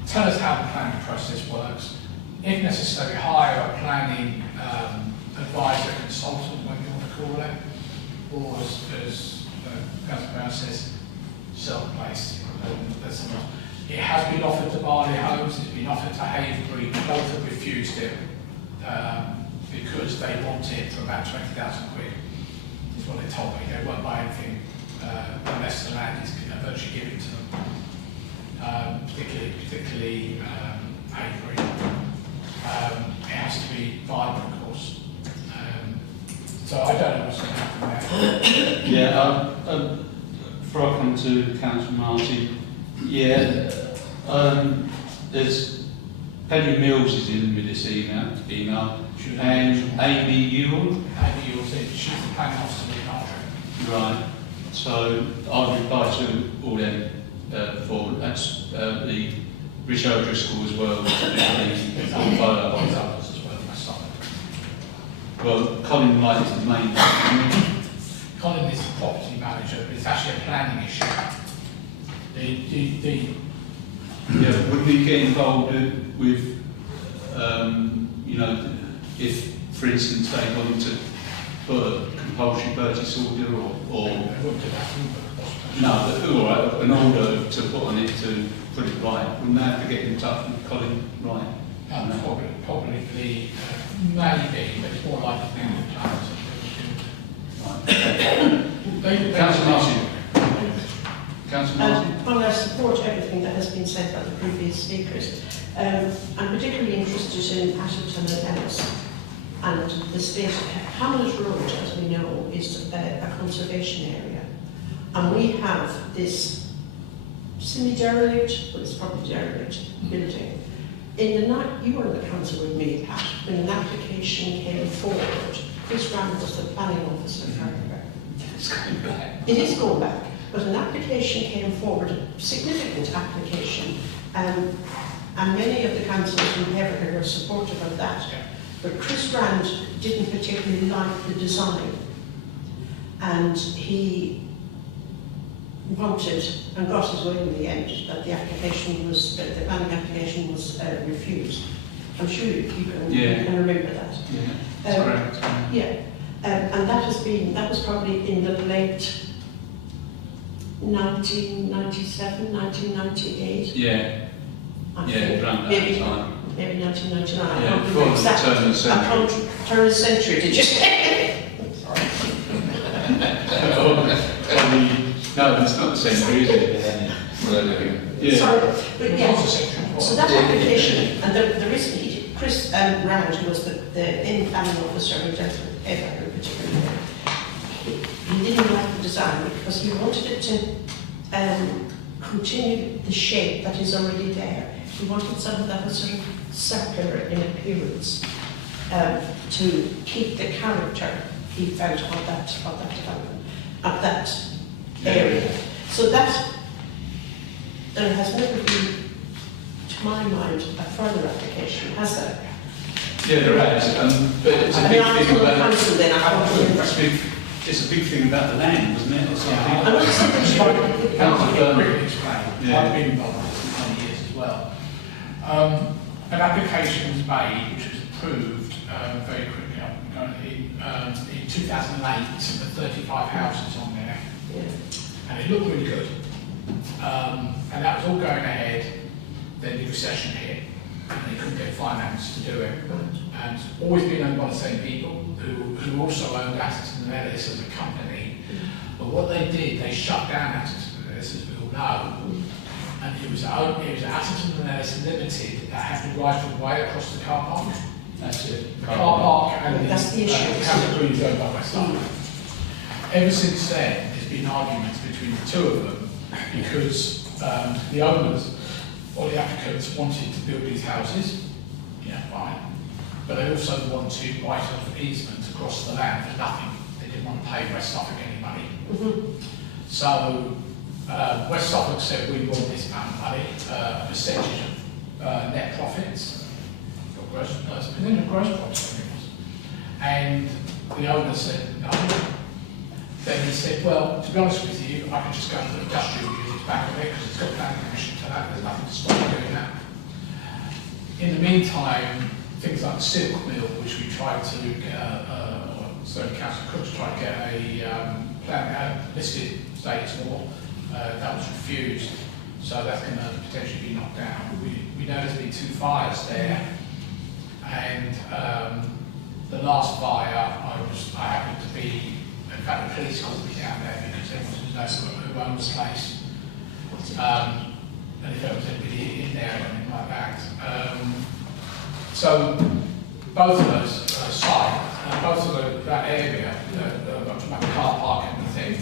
Tell us how the planning process works. If necessary, hire a planning advisor, consultant, whatever you want to call it, or as Councillor Brown says, sell the place. It has been offered to Barley Homes, it's been offered to Haverhill, both have refused it because they want it for about 20,000 quid. Is what they told me. They won't buy anything unless the land is virtually given to them. Particularly Haverhill. It has to be viable, of course. So I don't know what's going to happen there. Yeah, before I come to Councillor Martin, yeah, there's Penny Mills is in with this email, and Amy Ewell. Amy Ewell said she's the planning officer in Hartford. Right. So I'll reply to all them for that's the Richard Driscoll as well. There's others as well. Well, Colin Light is the main. Colin is the property manager, but it's actually a planning issue. Yeah, would we get involved with, you know, if, for instance, they wanted to put a compulsory purchase order or no, but all right, an order to put on it to put it right, wouldn't they have to get in touch with Colin Wright? Probably maybe, but it's more likely to be the plans. Councillor Martin. Councillor Martin. Well, I support everything that has been said by the previous speakers. I'm particularly interested in Ashington and Ennis. And the state, Hamlet Road, as we know, is a conservation area. And we have this semi-derelict, but it's probably derelict, building. In the night, you were in the council with me, Pat, when an application came forward. Chris Rand was the planning officer for Haverhill. It's going back. It is going back, but an application came forward, a significant application, and many of the councillors from Haverhill were supportive of that. But Chris Rand didn't particularly like the design, and he wanted and got his way in the end that the application was, the planning application was refused. I'm sure you can remember that. Yeah, that's correct. Yeah, and that was probably in the late 1997, 1998. Yeah, around that time. Maybe 1999. I Yeah, can't before remember the exactly. turn of the century. I can't turn of the century, did you say? Sorry. No, it's not the century, is it? Yeah. Sorry, but yeah. So that application, and the reason Chris Rand, who was the in-planning officer who dealt with Haverhill in particular, he didn't like the design because he wanted it to continue the shape that is already there. He wanted something that was sort of circular in appearance to keep the character he felt of that development, of that area. So that there has never been, to my mind, a further application, has there? Yeah, there is, but it's a big thing about it's a big thing about the land, isn't it? It's Yeah, I want to say that I've been involved in this for 20 years as well. An application was made, which was approved very quickly. In 2008, there were 35 houses on there, and it looked really good. And that was all going ahead. Then the recession hit, and they couldn't get finance to do it. And it's always been owned by the same people who also owned Atherton and Ellis as a company. But what they did, they shut down Atherton and Ellis, as we all know. And it was Atherton and Ellis Limited that had the right of way across the car park. That's it. The car park and That's the issue. category is owned by West Suffolk. Ever since then, there's been arguments between the two of them because the owners or the applicants wanted to build these houses, yeah, fine, but they also want to write off an easement across the land for nothing. They didn't want to pay West Suffolk any money. So West Suffolk said we want this amount of money, a percentage of net profits. Gross profits, I think it was. And the owner said no. Then he said, well, to be honest with you, I can just go to the industrial units back of it because it's got planning permission to that. There's nothing to stop me doing that. In the meantime, things like the silk mill, which we tried to get, or certain council Cooks tried to get a listed status for, that was refused. So that's going to potentially be knocked down. We know there's been 2 fires there. And the last fire, I happened to be, in fact the police called me down there because they wanted to know who owned the place. And if there was anybody in there or anything like that. So both of those sites, both of that area, I'm talking about the car park and the thing,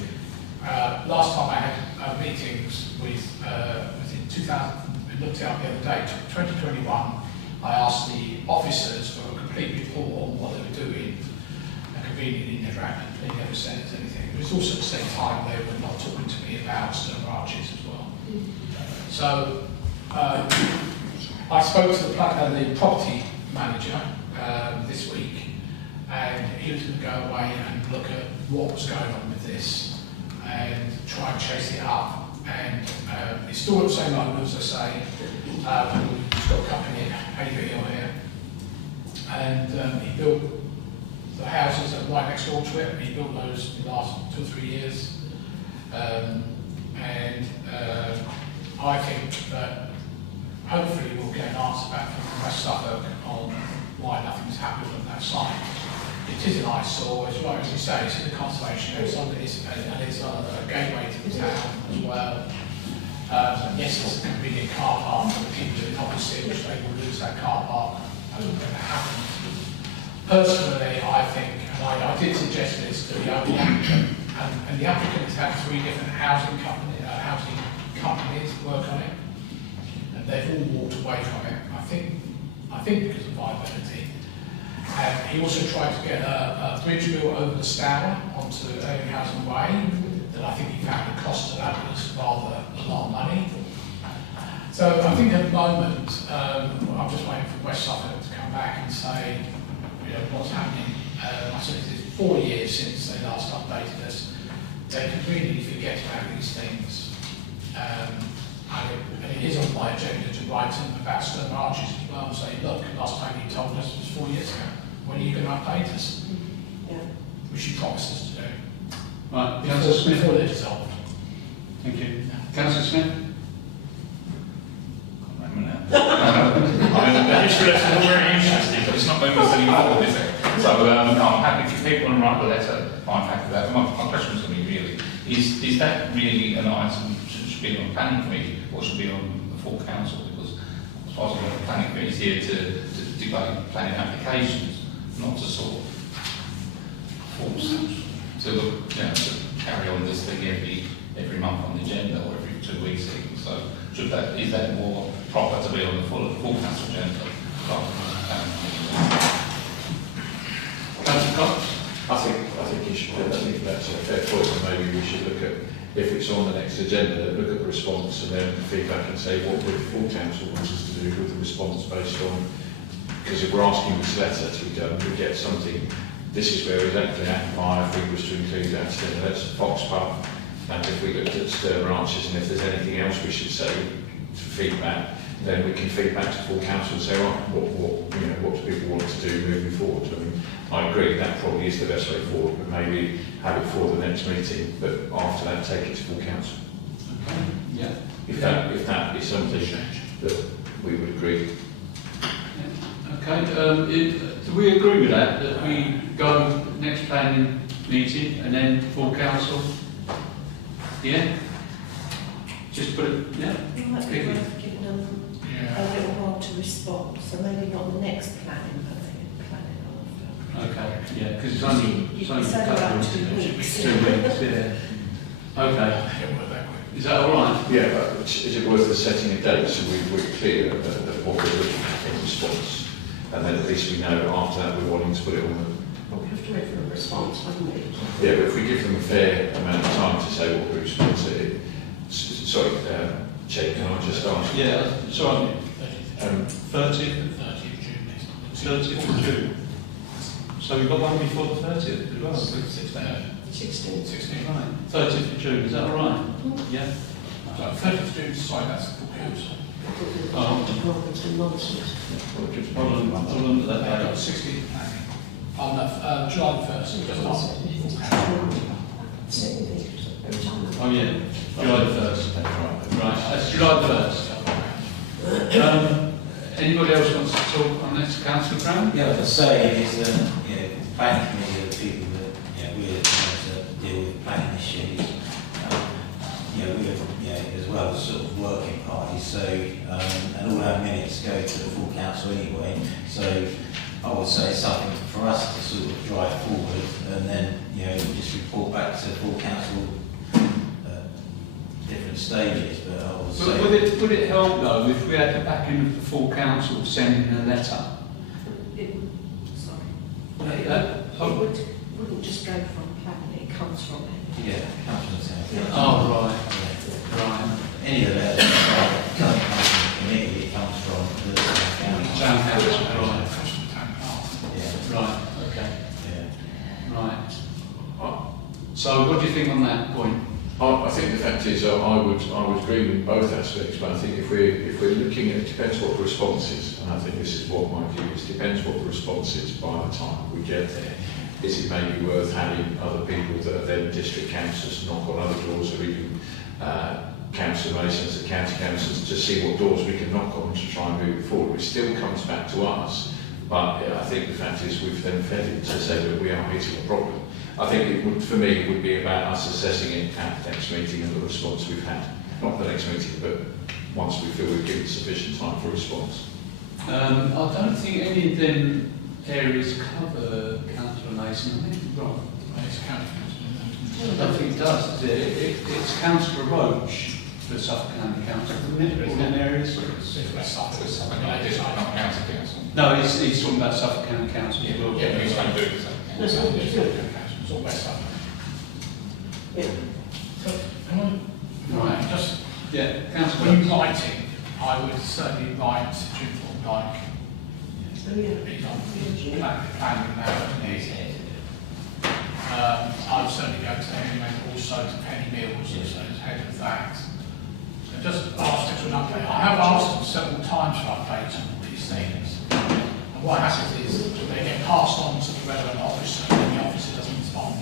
last time I had meetings with, in 2000, we looked it up the other day, 2021, I asked the officers for a complete report on what they were doing, and conveniently they never sent us anything. It was also at the same time they were not talking to me about stone arches as well. So I spoke to the property manager this week, and he was going to go away and look at what was going on with this and try and chase it up. And it's still the same owners, as I say. He's got a company in Haverhill here, and he built the houses that are right next door to it. He built those in the last 2 or 3 years, and I think that hopefully we'll get an answer back from West Suffolk on why nothing's happened on that site. It is an eyesore, it's right as you say, it's in the conservation area, and it's a gateway to the town as well. Yes, it's a convenient car park for the people in opposite, which they will lose that car park. That's not going to happen. Personally, I think, and I did suggest this to the applicant, and the applicants had 3 different housing companies work on it, and they've all walked away from it. I think because of viability. He also tried to get a bridge built over the Stour onto Erlinghausen Way, that I think he found the cost of that was rather a lot of money. So I think at the moment, I'm just waiting for West Suffolk to come back and say, you know, what's happening. I said it's 4 years since they last updated us. They completely forget about these things. And it is on my agenda to write them about stone arches as well and say, look, last time you told us was 4 years ago. When are you going to update us? Yeah. Which you promised us to do. Right, Councillor Smith. Before they're dissolved. Thank you. Councillor Smith. The history lesson is very interesting, but it's not moving us any forward, is it? So I'm happy if people want to write the letter, I'm happy with that. My question was going to be really, is that really an item that should be on the planning committee or should be on the full council? Because as far as I know, the planning committee is here to debate planning applications, not to sort of force to carry on this thing every month on the agenda or every 2 weeks even. So is that more proper to be on the full council agenda? Councillor Cox. I think you should. I think that's a fair point, and maybe we should look at, if it's on the next agenda, look at the response and then feedback and say what would the full council wants us to do with the response based on. Because if we're asking this letter to be done, we get something. This is where exactly my thing was to include that. That's Fox Pub, and if we looked at Stir Branches, and if there's anything else we should say to feedback, then we can feed back to full council and say, right, what do people want to do moving forward? I mean, I agree that probably is the best way forward, but maybe have it for the next meeting, but after that take it to full council. Okay, yeah. If that is something that we would agree. Yeah. Okay, do we agree with that we go next planning meeting and then full council? Yeah? Just put it, yeah? It might be worth giving them a little while to respond, so maybe not the next planning, but the planning after. Okay, yeah, because it's only You a can say couple about of 2 weeks. weeks. 2 weeks, yeah. Okay, is that all right? Yeah, but is it worth us setting a date so we're clear that what we're looking at in response? And then at least we know after that we're wanting to put it on the... Well, we have to wait for a response, haven't we? Yeah, but if we give them a fair amount of time to say what we respond to, sorry, Chair, can I just ask? Yeah, sorry, 30th 30th of June. So we've got one before the 30th as well. 16. 16. Right, 30th of June, is that all right? Yeah. So 30th of June, sorry, that's full council. Nonsense. Hold on to that I've got date. 16 planning. On the July the 1st, just after full council. Oh yeah, July the 1st. Right, that's July the 1st. Anybody else wants to talk on this, Councillor Brown? Yeah, as I say, is the planning committee are the people that we're trying to deal with planning issues. We're as well as sort of working parties. So and all our minutes go to the full council anyway. So I would say something for us to sort of drive forward, and then just report back to full council different stages. But I would say. Would it help though if we had the backing of the full council sending a letter? It would, sorry. Oh, Wouldn't just go from planning, it comes from it. Yeah, council and oh right. any of the letters that come from the committee, it comes from the council. Town council, right. Yeah. Right, okay. Yeah. Right. So what do you think on that point? I think the fact is, I would agree with both aspects, but I think if we're looking at, it depends what the response is, and I think this is what my view is, depends what the response is by the time we get there. Is it maybe worth having other people that are then district councillors knock on other doors, or even council masons and county councillors, to see what doors we can knock on to try and move it forward? It still comes back to us, but I think the fact is we've then fed it to say that we are hitting a problem. I think it would, for me, it would be about us assessing it at the next meeting and the response we've had. Not the next meeting, but once we feel we've given sufficient time for response. I don't think any of them areas cover Councillor Mason. I think you're right. It's county council. I don't think it does. It's Councillor Roach for Suffolk County Council, isn't it? All them areas. No, he's talking about Suffolk County Council. Yeah, but he's going to do it. It's all West Suffolk. Yeah. So, right, just Yeah, Councillor when Roach. writing, I would certainly write June Thorndike. He's on planning now, isn't he? I would certainly go to him and also to Penny Mills as head of that. And just ask him for an update. I have asked them several times for updates on all these things. And what happens is they get passed on to the relevant officer and the officer doesn't respond.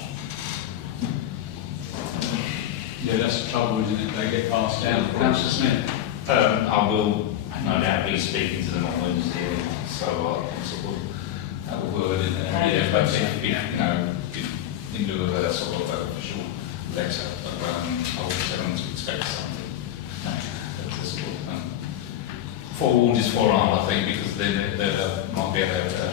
Yeah, that's the trouble, isn't it? They get passed down. Councillor Smith. I will no doubt be speaking to them on Wednesday, so I can sort of have a word in there. Yeah, but if in lieu of a sort of official letter, but I would tell them to expect something. Sort of, forewarned is forearmed, I think, because then they might be able to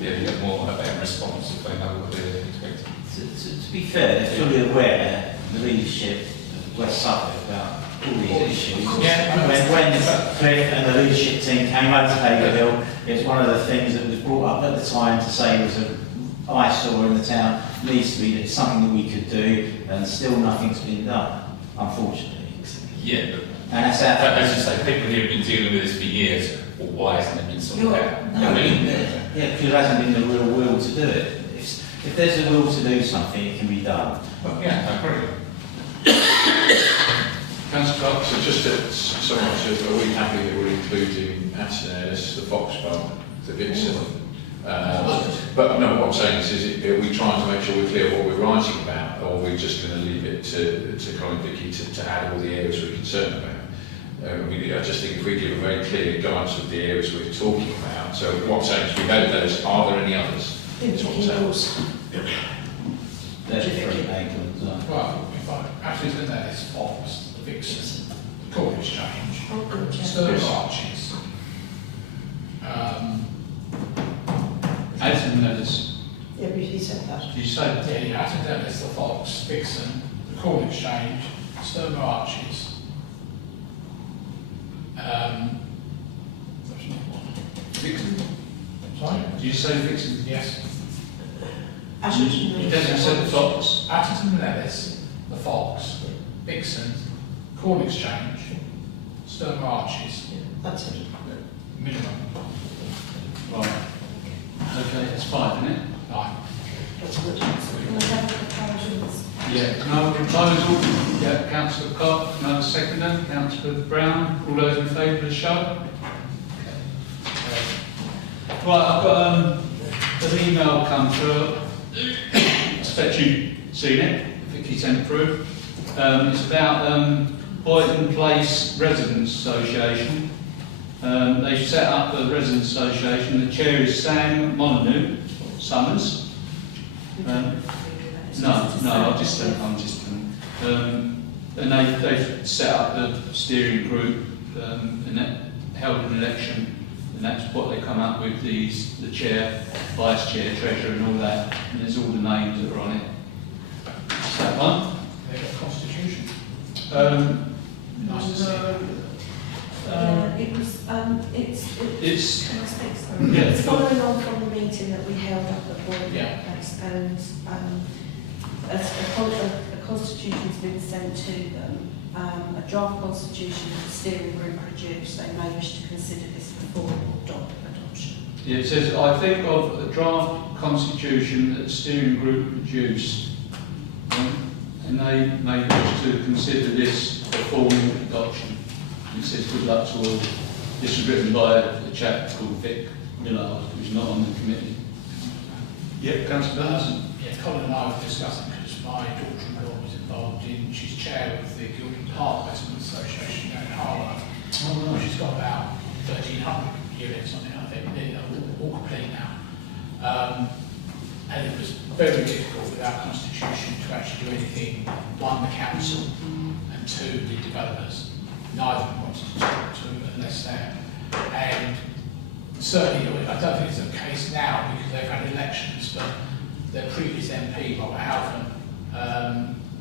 get more of a response if they know what they're expecting. To be fair, they're fully aware, the leadership of West Suffolk, about all these issues. Yeah. When Cliff and the leadership team came over to Haverhill, it was one of the things that was brought up at the time to say was an eyesore in the town, needs to be something that we could do, and still nothing's been done, unfortunately. Yeah, but And that's as you say, people here have been dealing with this for years. Well, why hasn't it been sorted out? Because there hasn't been the real will to do it. If there's a will to do something, it can be done. Well, yeah, I agree. Councillor Cox. So just to sum up, so are we happy that we're including Attenais, the Foxborough, the Vixen? But no, what I'm saying is are we trying to make sure we're clear what we're writing about, or are we just going to leave it to Colin Vicky to add all the areas we're concerned about? I just think if we give a very clear guidance of the areas we're talking about, so what I'm saying is we've added those, are there any others? That's what I'm saying. There's three vacant. Well, if I actually look at that, it's Fox, the Vixen, the Corn Exchange, Oh, good, yeah. Stirling Arches. Attenais. Yeah, but he said that. Did you say that? Yeah, Attenais, the Fox, Vixen, the Corn Exchange, Stirling Arches. There's another one. Vixen? Sorry? Did you say Vixen? Yes. You definitely said the Fox. Atherton and Ellis, the Fox, Vixen, Corn Exchange, Stirling Arches, That's it. minimum. Right. Okay, that's 5, isn't it? Right. That's good. Can I have the proposals? Yeah. Can I have a proposal? Yeah. Councillor Cox. Can I have a seconder? Councillor Brown. All those in favour of the show? Right. I've got an email come through. I expect you've seen it. Vicky sent through. It's about Boyden Place Residents Association. They've set up a residents association. The chair is Sam Molyneux Summers. No, I'm just. And they've set up the steering group and that held an election, and that's what they come up with. The chair, vice chair, treasurer, and all that. And there's all the names that are on it. Is that one? They've got a constitution. Nice to see. It was, It's can I speak, sorry? Yeah. It's following on from the meeting that we held up at Boyd Yeah. Place, and a constitution's been sent to them, a draft constitution that the steering group produced. They may wish to consider this before adoption. Yeah, it says, I think of a draft constitution that the steering group produced, and they may wish to consider this for formal adoption. And it says, good luck to all. This was written by a chap called Vic Millard, who's not on the committee. Yep, Councillor Burns. Yeah, Colin and I were discussing because my daughter-in-law was involved in, she's chair of the Gilding Park Residents Association down in Haverhill. She's got about 1,300 units on it, I think, all complete now. And it was very difficult with our constitution to actually do anything, one, the council, and two, the developers. Neither of them wanted to talk to unless they're. And certainly, I don't think it's the case now because they've had elections, but their previous MP, Robert Halfon,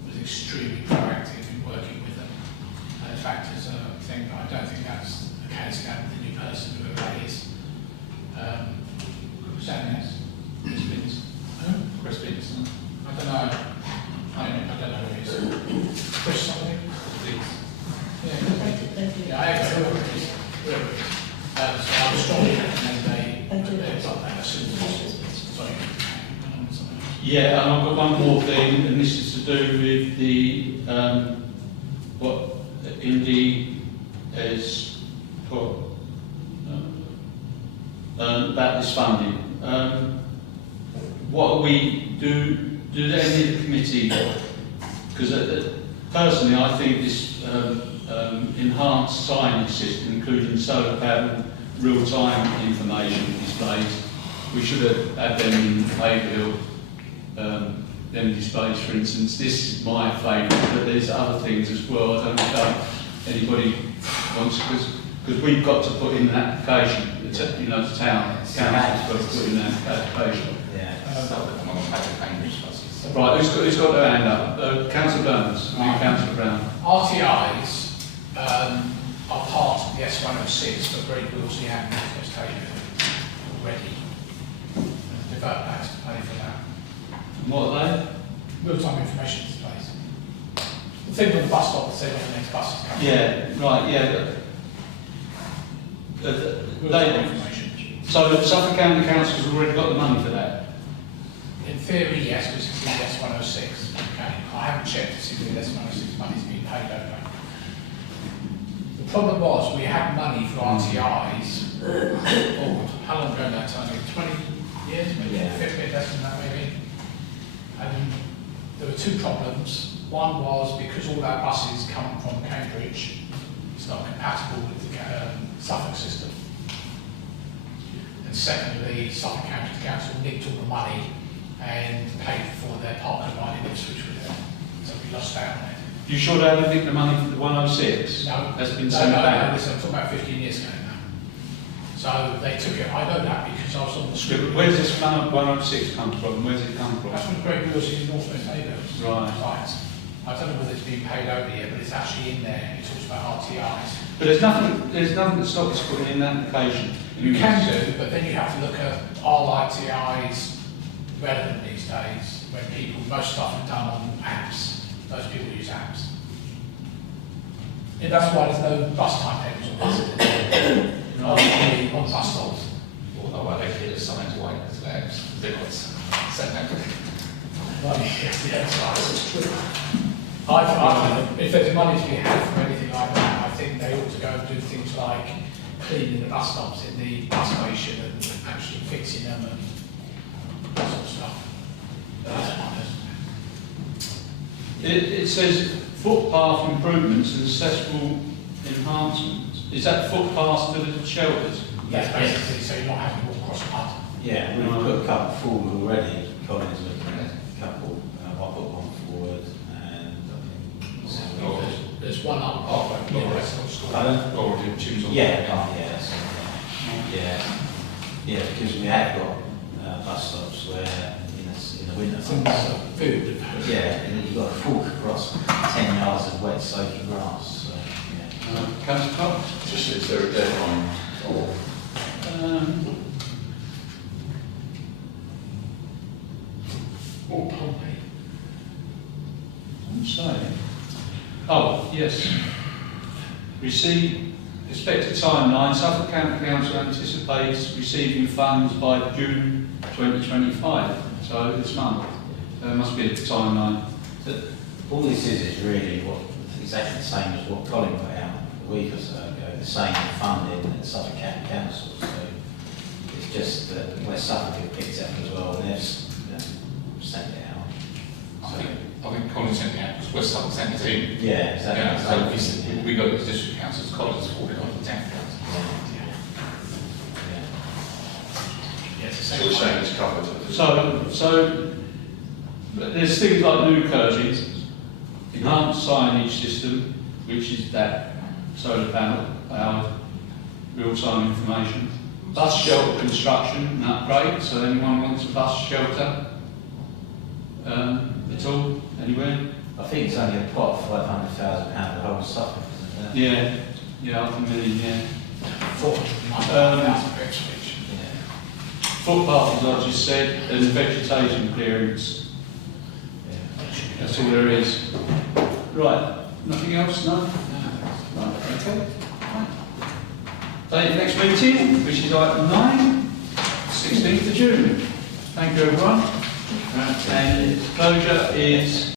was extremely proactive in working with them. In fact, as a thing, but I don't think that's the case now with the new person, whoever that is. Sadness. Chris Binns. Chris Binns. I don't know. I don't know who it is. Chris something? Yeah, I agree. Whoever it is. So I'm strongly recommend they adopt that as soon as possible. Sorry. Yeah, and I've got one more thing, and this is to do with the what Indy has put about this funding. What we do any of the committee? Because personally, I think this enhanced signage system, including solar panel, real-time information displays, we should have had them in Haverhill. Them displays, for instance. This is my favourite, but there's other things as well. I don't know if anybody wants, because we've got to put in an application. You know, the town council's got to put in an application. Right, who's got their hand up? Councillor Burns, Councillor Brown. RTIs are part of the S106, but Great Wilsey and Northwest Haverhill already. The developer has to pay for that. What are they? Real-time information displays. The thing on the bus stop that says when the next bus is coming. Yeah, right, yeah. Real-time information. So the Suffolk County Council's already got the money for that? In theory, yes, because it's in S106. Okay. I haven't checked to see whether S106 money is being paid over. The problem was, we had money for RTIs, how long ago now, Tony? 20 years, maybe Yeah. 15, less than that maybe. And there were two problems. One was because all our buses come from Cambridge, it's not compatible with the Suffolk system. And secondly, Suffolk County Council nicked all the money and paid for their park and ride in Ipswich with it. So we lost out on it. You sure they haven't nicked the money for the 106? No, That's been no, sent no, back. no, listen, I'm talking about 15 years ago now. So they took it, I know that because I was on the Yeah, script. but where's this 106 come from? Where's it come from? That's from Greg Wills in North West Neighbours. Right. I don't know whether it's been paid over yet, but it's actually in there. It talks about RTIs. But there's nothing that stops us putting in an application. You can do, but then you have to look at are RTIs relevant these days when people, most stuff are done on apps. Those people use apps. And that's why there's no bus timetables on buses on bus stops. Although I don't feel it's something to wait for the apps. They've got sent out. Well, yeah, that's right, that's true. I think if there's money to be had for anything like that, I think they ought to go and do things like cleaning the bus stops in the bus station and actually fixing them and that sort of stuff. That's one, isn't it? It says footpath improvements and accessible enhancements. Is that footpaths to the shelters? That's basically so you're not having to walk across the mud. Yeah, we've put a couple forward already. Colin's looking at a couple. I put one forward, and I think There's one up halfway near the rest of the store. Pardon? Or do choose on. Yeah, yeah, because we have got bus stops where in the winter Things months, like food. yeah, and you've got to walk across 10 yards of wet, soaky grass. So, yeah. Councillor Cox? Just is there a deadline or Or Pompey. I'm sorry. Oh, yes. Receive, expected timeline, Suffolk County Council anticipates receiving funds by June 2025, so this month. There must be a timeline. So all this is really exactly the same as what Colin put out a week or so ago, the same funding at Suffolk County Council. So it's just that West Suffolk have picked it up as well, and they've sent it out. I think Colin sent it out because West Suffolk sent it to him. Yeah, exactly. Yeah, so we got it to district councils, Colin's forwarded on to the town council. Yes, so we're saying it's covered? So there's things like new curtains, enhanced signage system, which is that solar panel, real-time information, bus shelter construction and upgrade, so anyone wants a bus shelter at all, anywhere? I think it's only a pot of £500,000 the whole of Suffolk, isn't it? Yeah, half a million, yeah. 400,000 Ipswich. Yeah. Footpath, as I just said, and vegetation clearance. That's all there is. Right, nothing else, no? Right, okay. Date of next meeting, which is item 9, 16th of June. Thank you everyone. And closure is